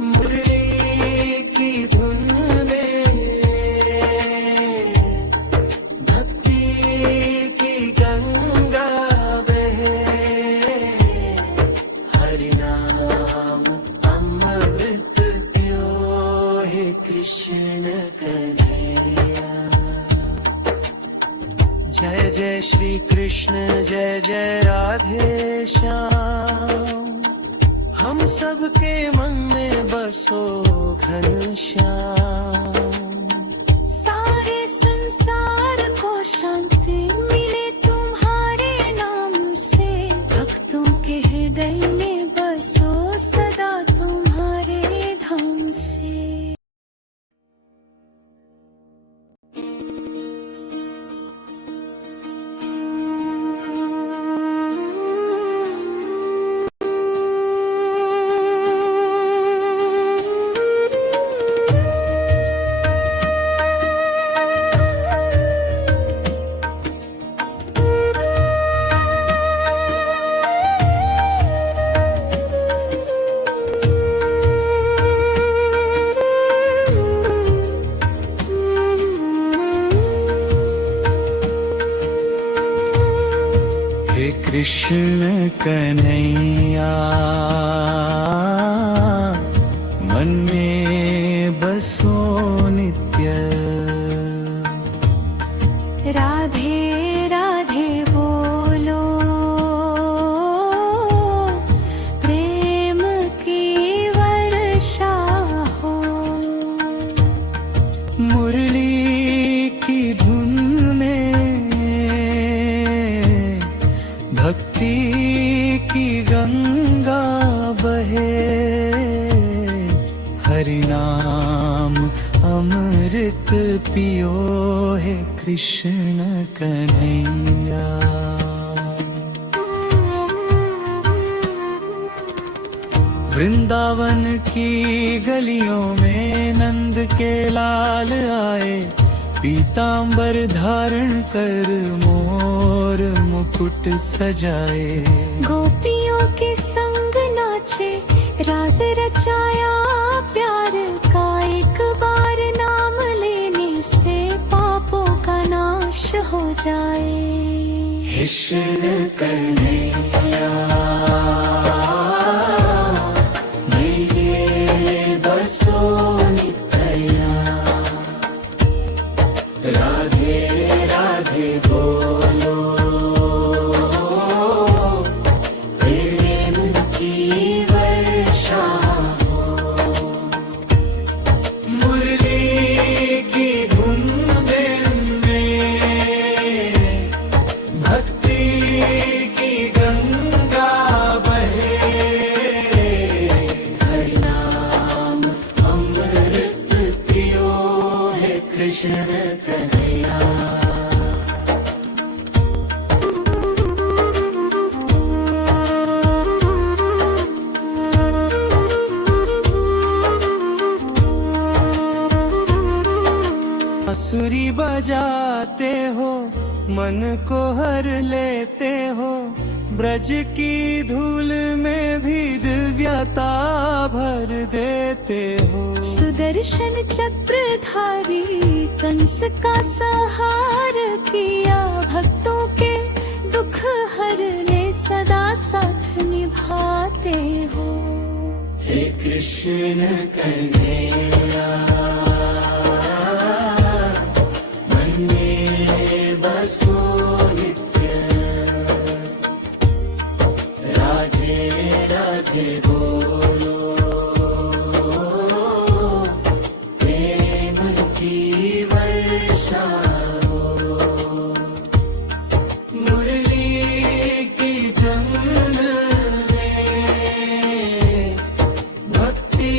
मुरली की धुन में भक्ति की गंगा बहे, कन्हैया। जय जय श्री कृष्ण जय जय राधे श्याम, हम सबके मन में बसो घनश्याम। सारे संसार को शांति मिले तुम्हारे नाम से, भक्तों के हृदय में बसो सदा तुम्हारे धाम से। कृष्ण कन्हैया मन में बसो नित्य, राधे राधे बोलो प्रेम की वर्षा हो। मुरली की धुन में भक्ति की गंगा बहे, हरि नाम अमृत पियो है कृष्ण कन्हैया। वृंदावन की गलियों में नंद के लाल आए, पीतांबर धारण कर मोर मुकुट सजाए। गोपियों के संग नाचे रास रचाया प्यार का, एक बार नाम लेने से पापों का नाश हो जाए। कृष्ण कन्हैया मेरे बसो नित्या, राधे राधे बोलो प्रेम की वर्षा हो। मुरली की धुन में भक्ति की गंगा बहे, हरि नाम अमृत पियो है कृष्ण कन्हैया। बांसुरी बजाते हो मन को हर लेते हो, ब्रज की धूल में भी दिव्यता भर देते हो। सुदर्शन चक्रधारी कंस का संहार किया, भक्तों के दुख हरने सदा साथ निभाते हो। हे कृष्ण कन्हैया मन में बसो नित्य, राधे राधे बोलो प्रेम की वर्षा हो। मुरली की जंग में भक्ति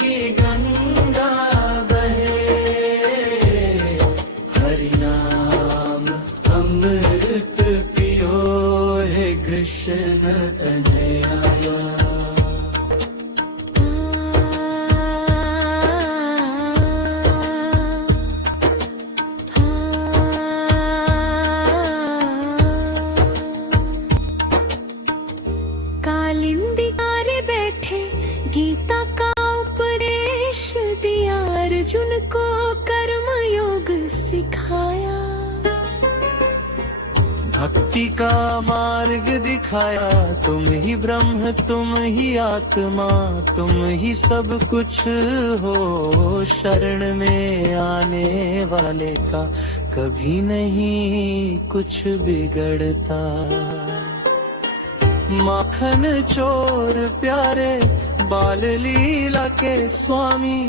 की गंगा बहे, हरि नाम अमृत पियो है कृष्ण कन्हैया। भक्ति का मार्ग दिखाया, तुम ही ब्रह्म तुम ही आत्मा, तुम ही सब कुछ हो। शरण में आने वाले का कभी नहीं कुछ बिगड़ता। माखन चोर प्यारे बाल लीला के स्वामी,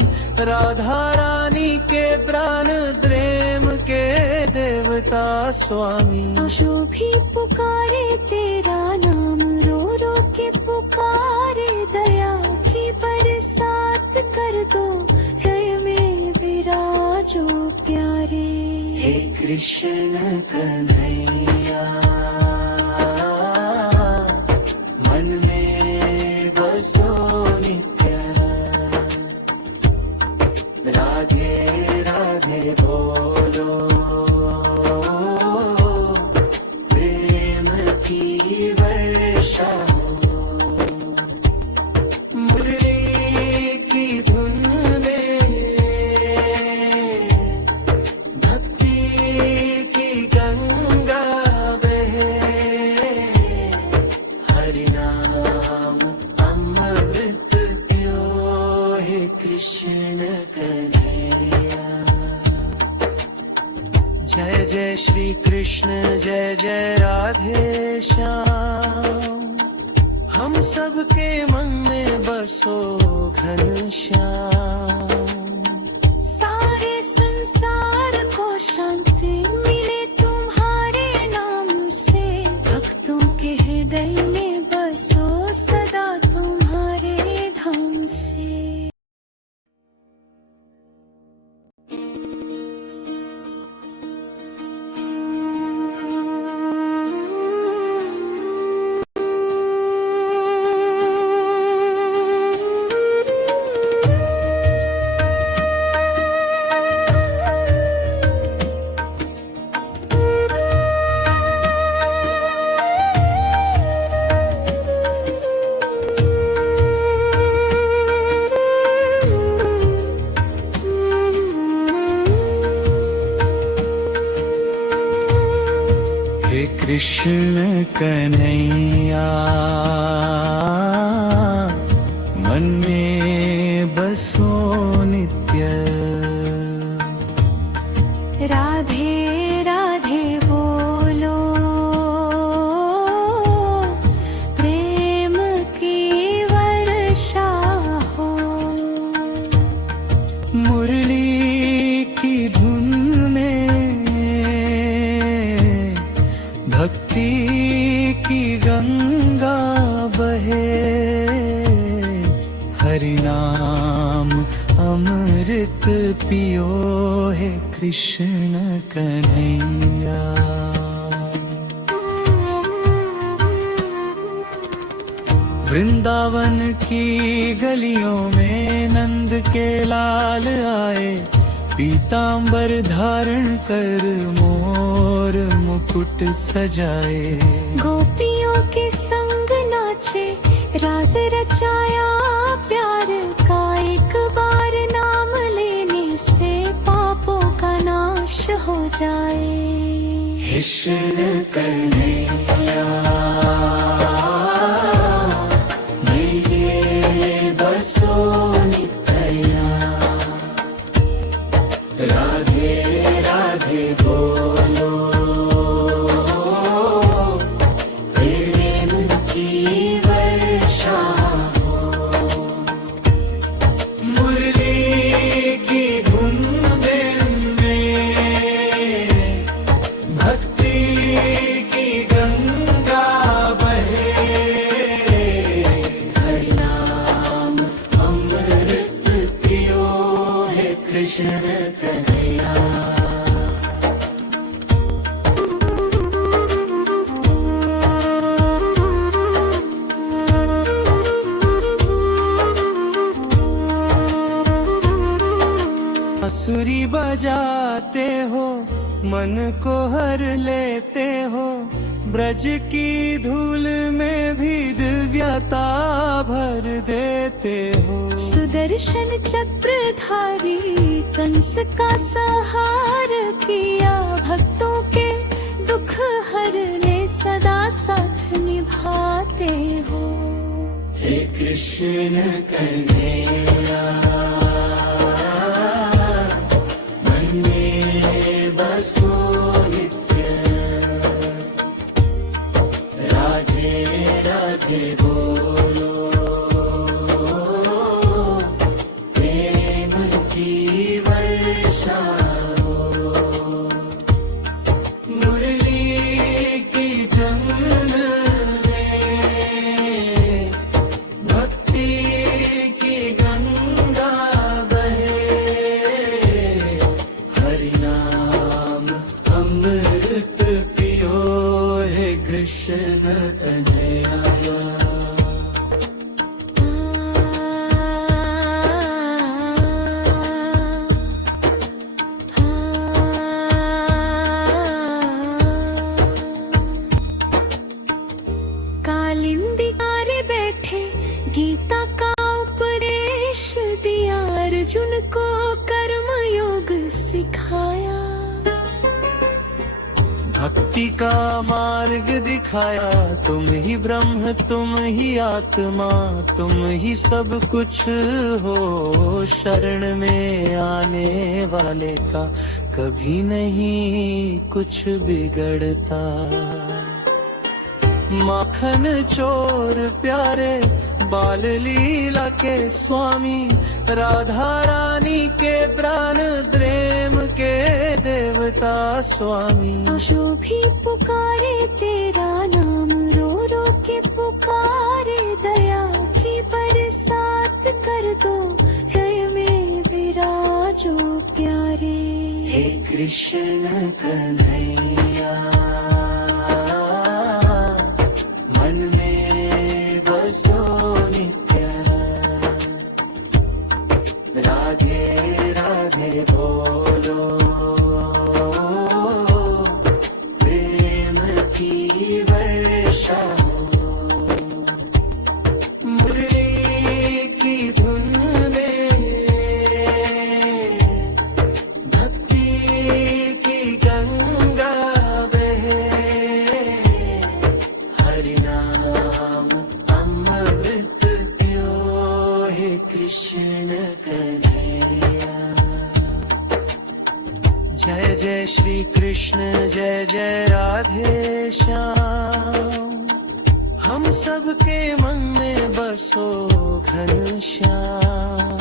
राधा रानी के प्राण प्रेम के देवता स्वामी। जो भी पुकारे तेरा नाम, रो रो के पुकारे, दया की बरसात कर दो, हृदय में विराजो प्यारे। हे कृष्ण कन्हैया, मन में बसो नित्य, राधे राधे बोलो, प्रेम की वर्षा हो। मुरली की धुन में भक्ति की गंगा बहे, हरि नाम अमृत पियो। हे कृष्ण कन्हैया, जय जय श्री कृष्ण, जय जय राधे श्याम। हम सबके मन में बसो घनश्याम। सारे संसार को शांति मिले तुम्हारे नाम से, भक्तों के हृदय में बसो सदा तुम्हारे धाम से। हे कृष्ण कन्हैया, मन में बसो नित्य, राधे राधे बोलो, प्रेम की वर्षा हो। मुरली की धुन में भक्ति की गंगा बहे, हरि नाम अमृत पियो। हे कृष्ण कन्हैया, वृंदावन की गलियों में नंद के लाल आए, पीतांबर धारण कर मोर मुकुट सजाए। गोपियों के संग नाचे, रास रचाया प्यार का, एक बार नाम लेने से पापों का नाश हो जाए। कृष्ण कन्हैया, मेरे बसो नित्या, राधे राधे बोलो, प्रेम की वर्षा हो। मुरली की धुन में भक्ति की गंगा बहे, हरि नाम अमृत पियो। हे कृष्ण कन्हैया, बांसुरी बजाते हो, मन को हर लेते हो, ब्रज की धूल में भी दिव्यता भर देते हो। सुदर्शन चक्रधारी कंस का संहार किया, भक्तों के दुख ले सदा साथ निभाते हो। हे कृष्ण कन्हैया मन में बसो नित्य, राधे राधे बोलो प्रेम की वर्षा हो। मुरली की जंगल में भक्ति की गंगा बहे, हरि नाम अमृत पियो हे कृष्ण कन्हैया। कालिंदिकारे बैठे गीता का उपदेश दिया, अर्जुन को कर्म योग सिखाया। भक्ति का मार्ग दिखाया, तुम ही ब्रह्म तुम ही आत्मा, तुम ही सब कुछ हो। शरण में आने वाले का कभी नहीं कुछ बिगड़ता। माखन चोर प्यारे बाल लीला के स्वामी, राधा रानी के प्राण प्रेम के देवता स्वामी। जो भी पुकारे तेरा नाम, रो रो के पुकारे, दया की बरसात कर दो, हृदय में विराजो प्यारे। हे कृष्ण कन्हैया मन में बसो नित्य, राधे राधे बोलो प्रेम की वर्षा हो। मुरली की धुन में भक्ति की गंगा बहे, हरि नाम अमृत पियो हे कृष्ण कन्हैया। जय जय श्री कृष्ण जय जय राधे श्याम, हम सबके मन में बसो घनश्याम।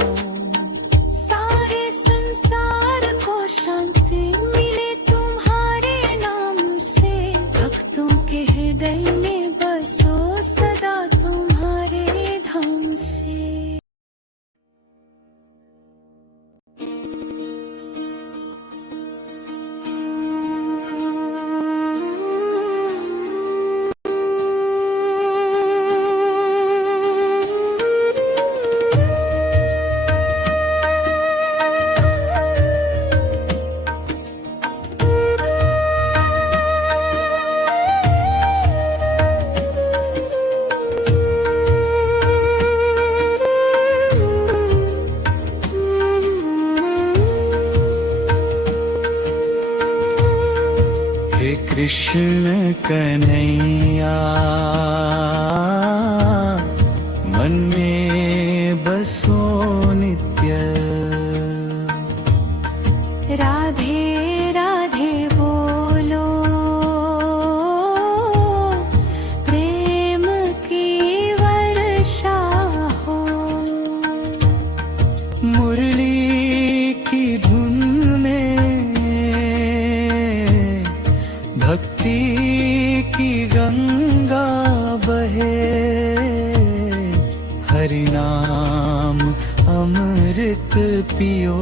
सारे संसार को शांति मिले तुम्हारे नाम से, भक्तों के हृदय में बसो सदा तुम्हारे धाम से। हे कृष्ण कन्हैया मन में बसो नित्य, राधे राधे बोलो प्रेम की वर्षा हो। मुरली की धुन में भक्ति की गंगा बहे, हरि नाम अमृत पियो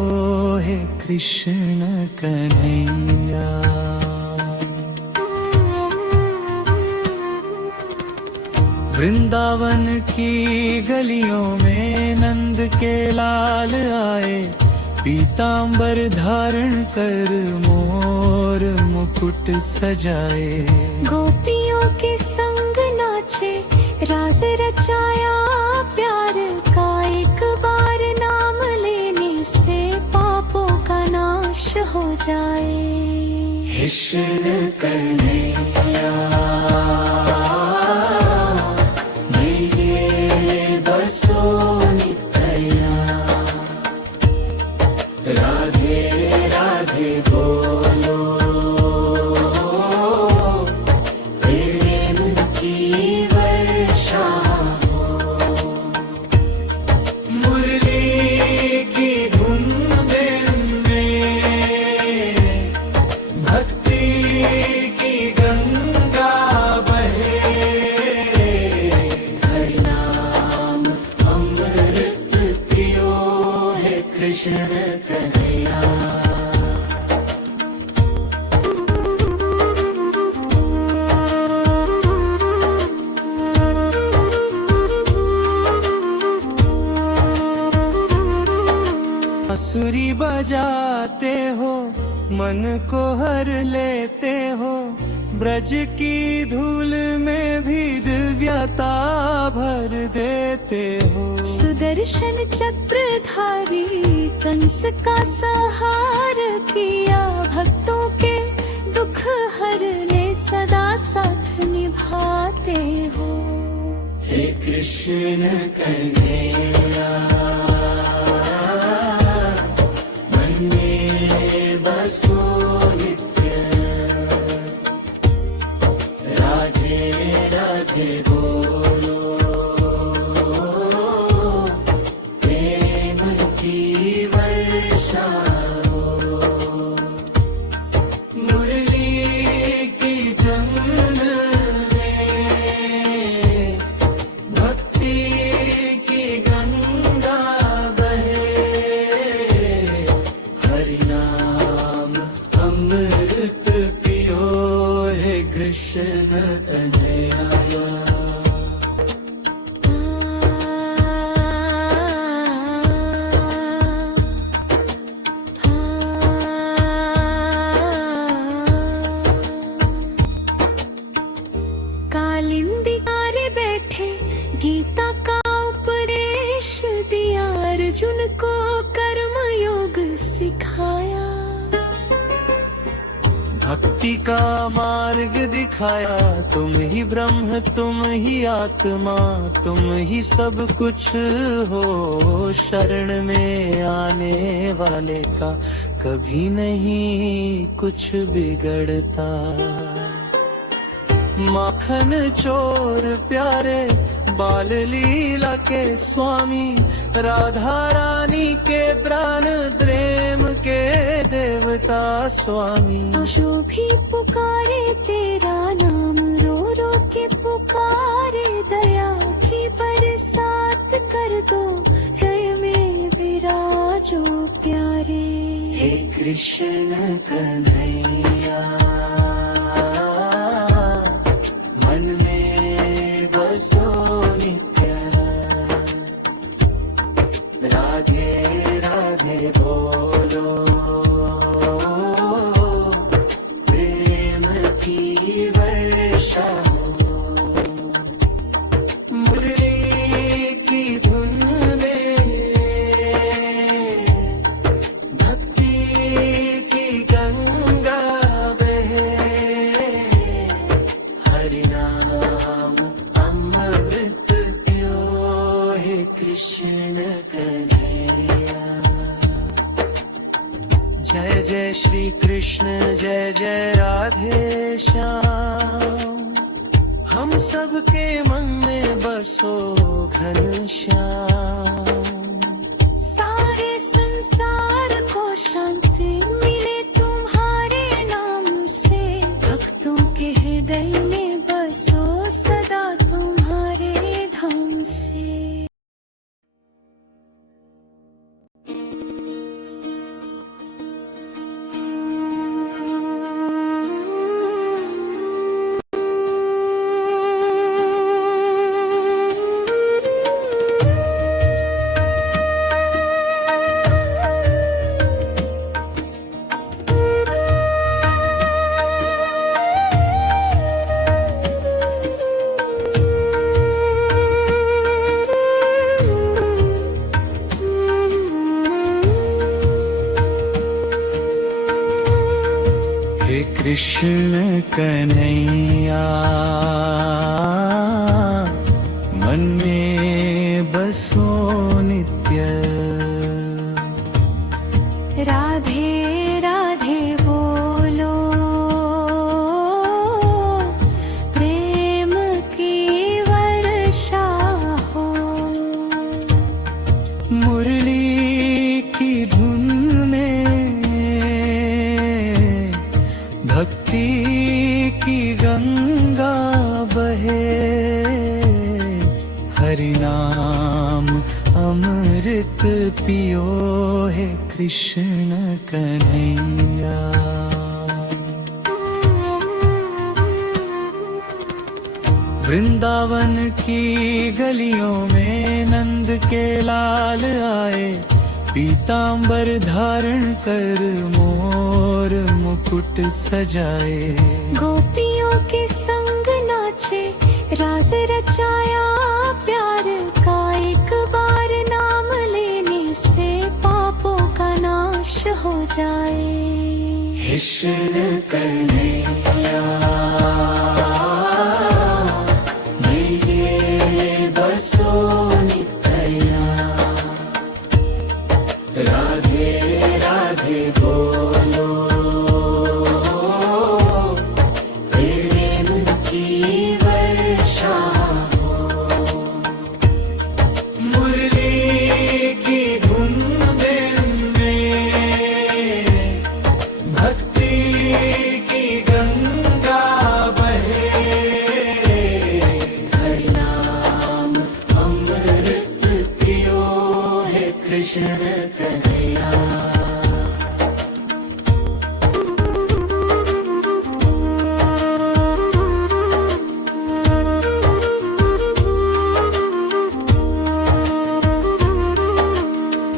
हे कृष्ण कन्हैया। वृंदावन की गलियों में नंद के लाल आए, पीतांबर धारण कर मोर मुकुट सजाए। गोपियों के संग नाचे, रास रचाया प्यार का, एक बार नाम लेने से पापों का नाश हो जाए। कृष्ण कन्हैया मेरे बसो नित्या। राधे राधे बोलो प्रेम की वर्षा हो। मुरली की धुन में भक्ति की गंगा बहे। हरि नाम अमृत पियो है कृष्ण कन्हैया। बांसुरी बजाते हो मन को हर लेते हो। ब्रज की धूल में भी दिव्यता भर देते हो। सुदर्शन चक्रधारी कंस का संहार किया। भक्तों के दुख हरने सदा साथ निभाते हो। हे कृष्ण कन्हैया मन में बसो नित्य। राधे राधे बोलो प्रेम की वर्षा हो। मुरली की जंगल में भक्ति की गंगा बहे। हरि नाम अमृत पियो है कृष्ण कन्हैया। कालिंदी कारे बैठे गीता का उपदेश दिया। अर्जुन को कर्म योग सिखाया। भक्ति का मार्ग दिखाया। तुम ही ब्रह्म तुम ही आत्मा तुम ही सब कुछ हो। शरण में आने वाले का कभी नहीं कुछ बिगड़ता। माखन चोर प्यारे बाल लीला के स्वामी। राधा रानी के प्राण प्रेम के देवता स्वामी। जो भी पुकारे तेरा नाम रो रो के पुकारे। दया की बरसात कर दो हृदय में विराजो प्यारे। हे कृष्ण कन्हैया मन में बसो नित्य। राधे राधे बोलो प्रेम की वर्षा हो। मुरली की धुन में भक्ति की गंगा बहे। हरि नाम अमृत पियो है कृष्ण कन्हैया। जय जय श्री कृष्ण जय जय राधे श्याम। हम सबके मन में बसो घनश्याम। सारे संसार को शांति मिले तुम्हारे नाम से। भक्तों के हृदय में बसो सदा तुम्हारे धाम से। हे कृष्ण कन्हैया मन में बसो नित्य। राधे राधे बोलो प्रेम की वर्षा हो। मुरली की धुन में भक्ति की गंगा बहे। हरि नाम अमृत पियो है कृष्ण कन्हैया। वृंदावन की गलियों में नंद के लाल आए। पीतांबर धारण कर मोर मुकुट सजाए। गोपियों के संग नाचे रास रचाया प्यार का। एक बार नाम लेने से पापों का नाश हो जाए। कृष्ण कन्हैया मेरे बसो नित्या। राधे राधे बोलो प्रेम की वर्षा हो। मुरली की धुन में भक्ति की गंगा बहे। हरि नाम अमृत पियो है कृष्ण कन्हैया।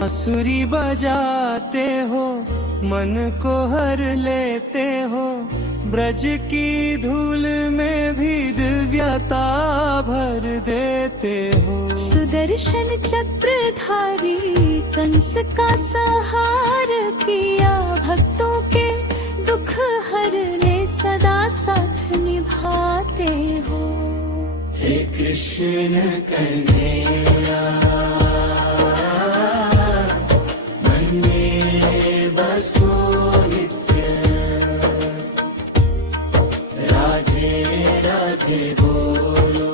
बांसुरी बजाते हो मन को हर लेते हो। ब्रज की धूल में भी दिव्यता भर देते हो। सुदर्शन चक्रधारी कंस का संहार किया। भक्तों के दुख हरने सदा साथ निभाते हो। हे कृष्ण कन्हैया मन में बसो नित्य। राधे राधे बोलो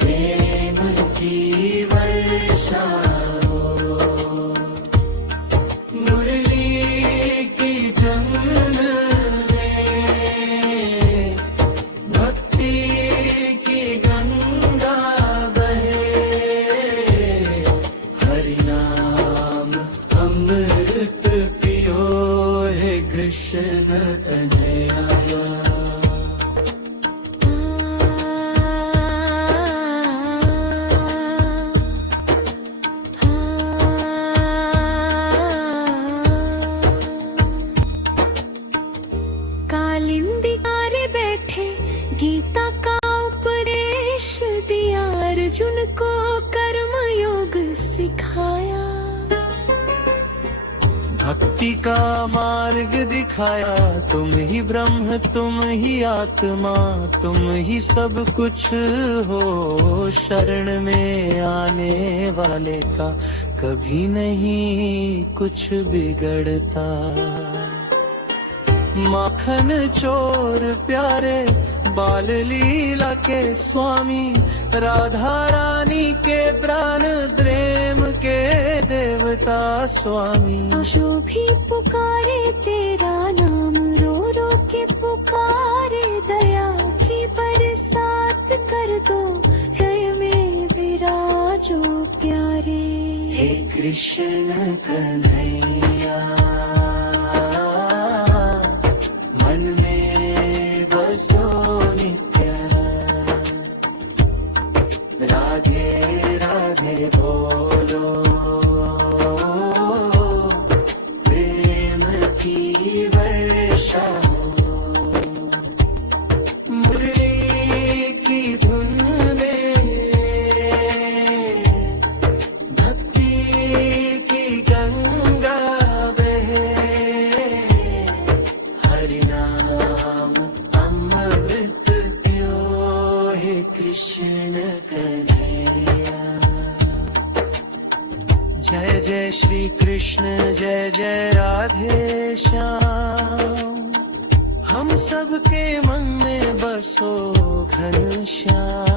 प्रेम की वर्षा हो। मुरली की जंगल में भक्ति की गंगा बहे। हरि नाम अमृत पियो है कृष्ण कन्हैया। कालिंदी कारे बैठे गीता का उपदेश दिया। अर्जुन को कर्म योग सिखाया। भक्ति का मार्ग दिखाया। तुम ही ब्रह्म तुम ही आत्मा तुम ही सब कुछ हो। शरण में आने वाले का कभी नहीं कुछ बिगड़ता। माखन चोर प्यारे बाल लीला के स्वामी। राधा रानी के प्राण प्रेम के देवता स्वामी। जो भी पुकारे तेरा नाम रो रो के पुकारे। दया की बरसात कर दो हृदय में विराजो प्यारे। हे कृष्ण कन्हैया मन में बसो नित्य। राधे राधे बोलो प्रेम की वर्षा हो। मुरली की धुन में भक्ति की गंगा कृष्ण कन्हैया। जय जय श्री कृष्ण जय जय राधे श्याम, हम सबके मन में बसो घनश्याम।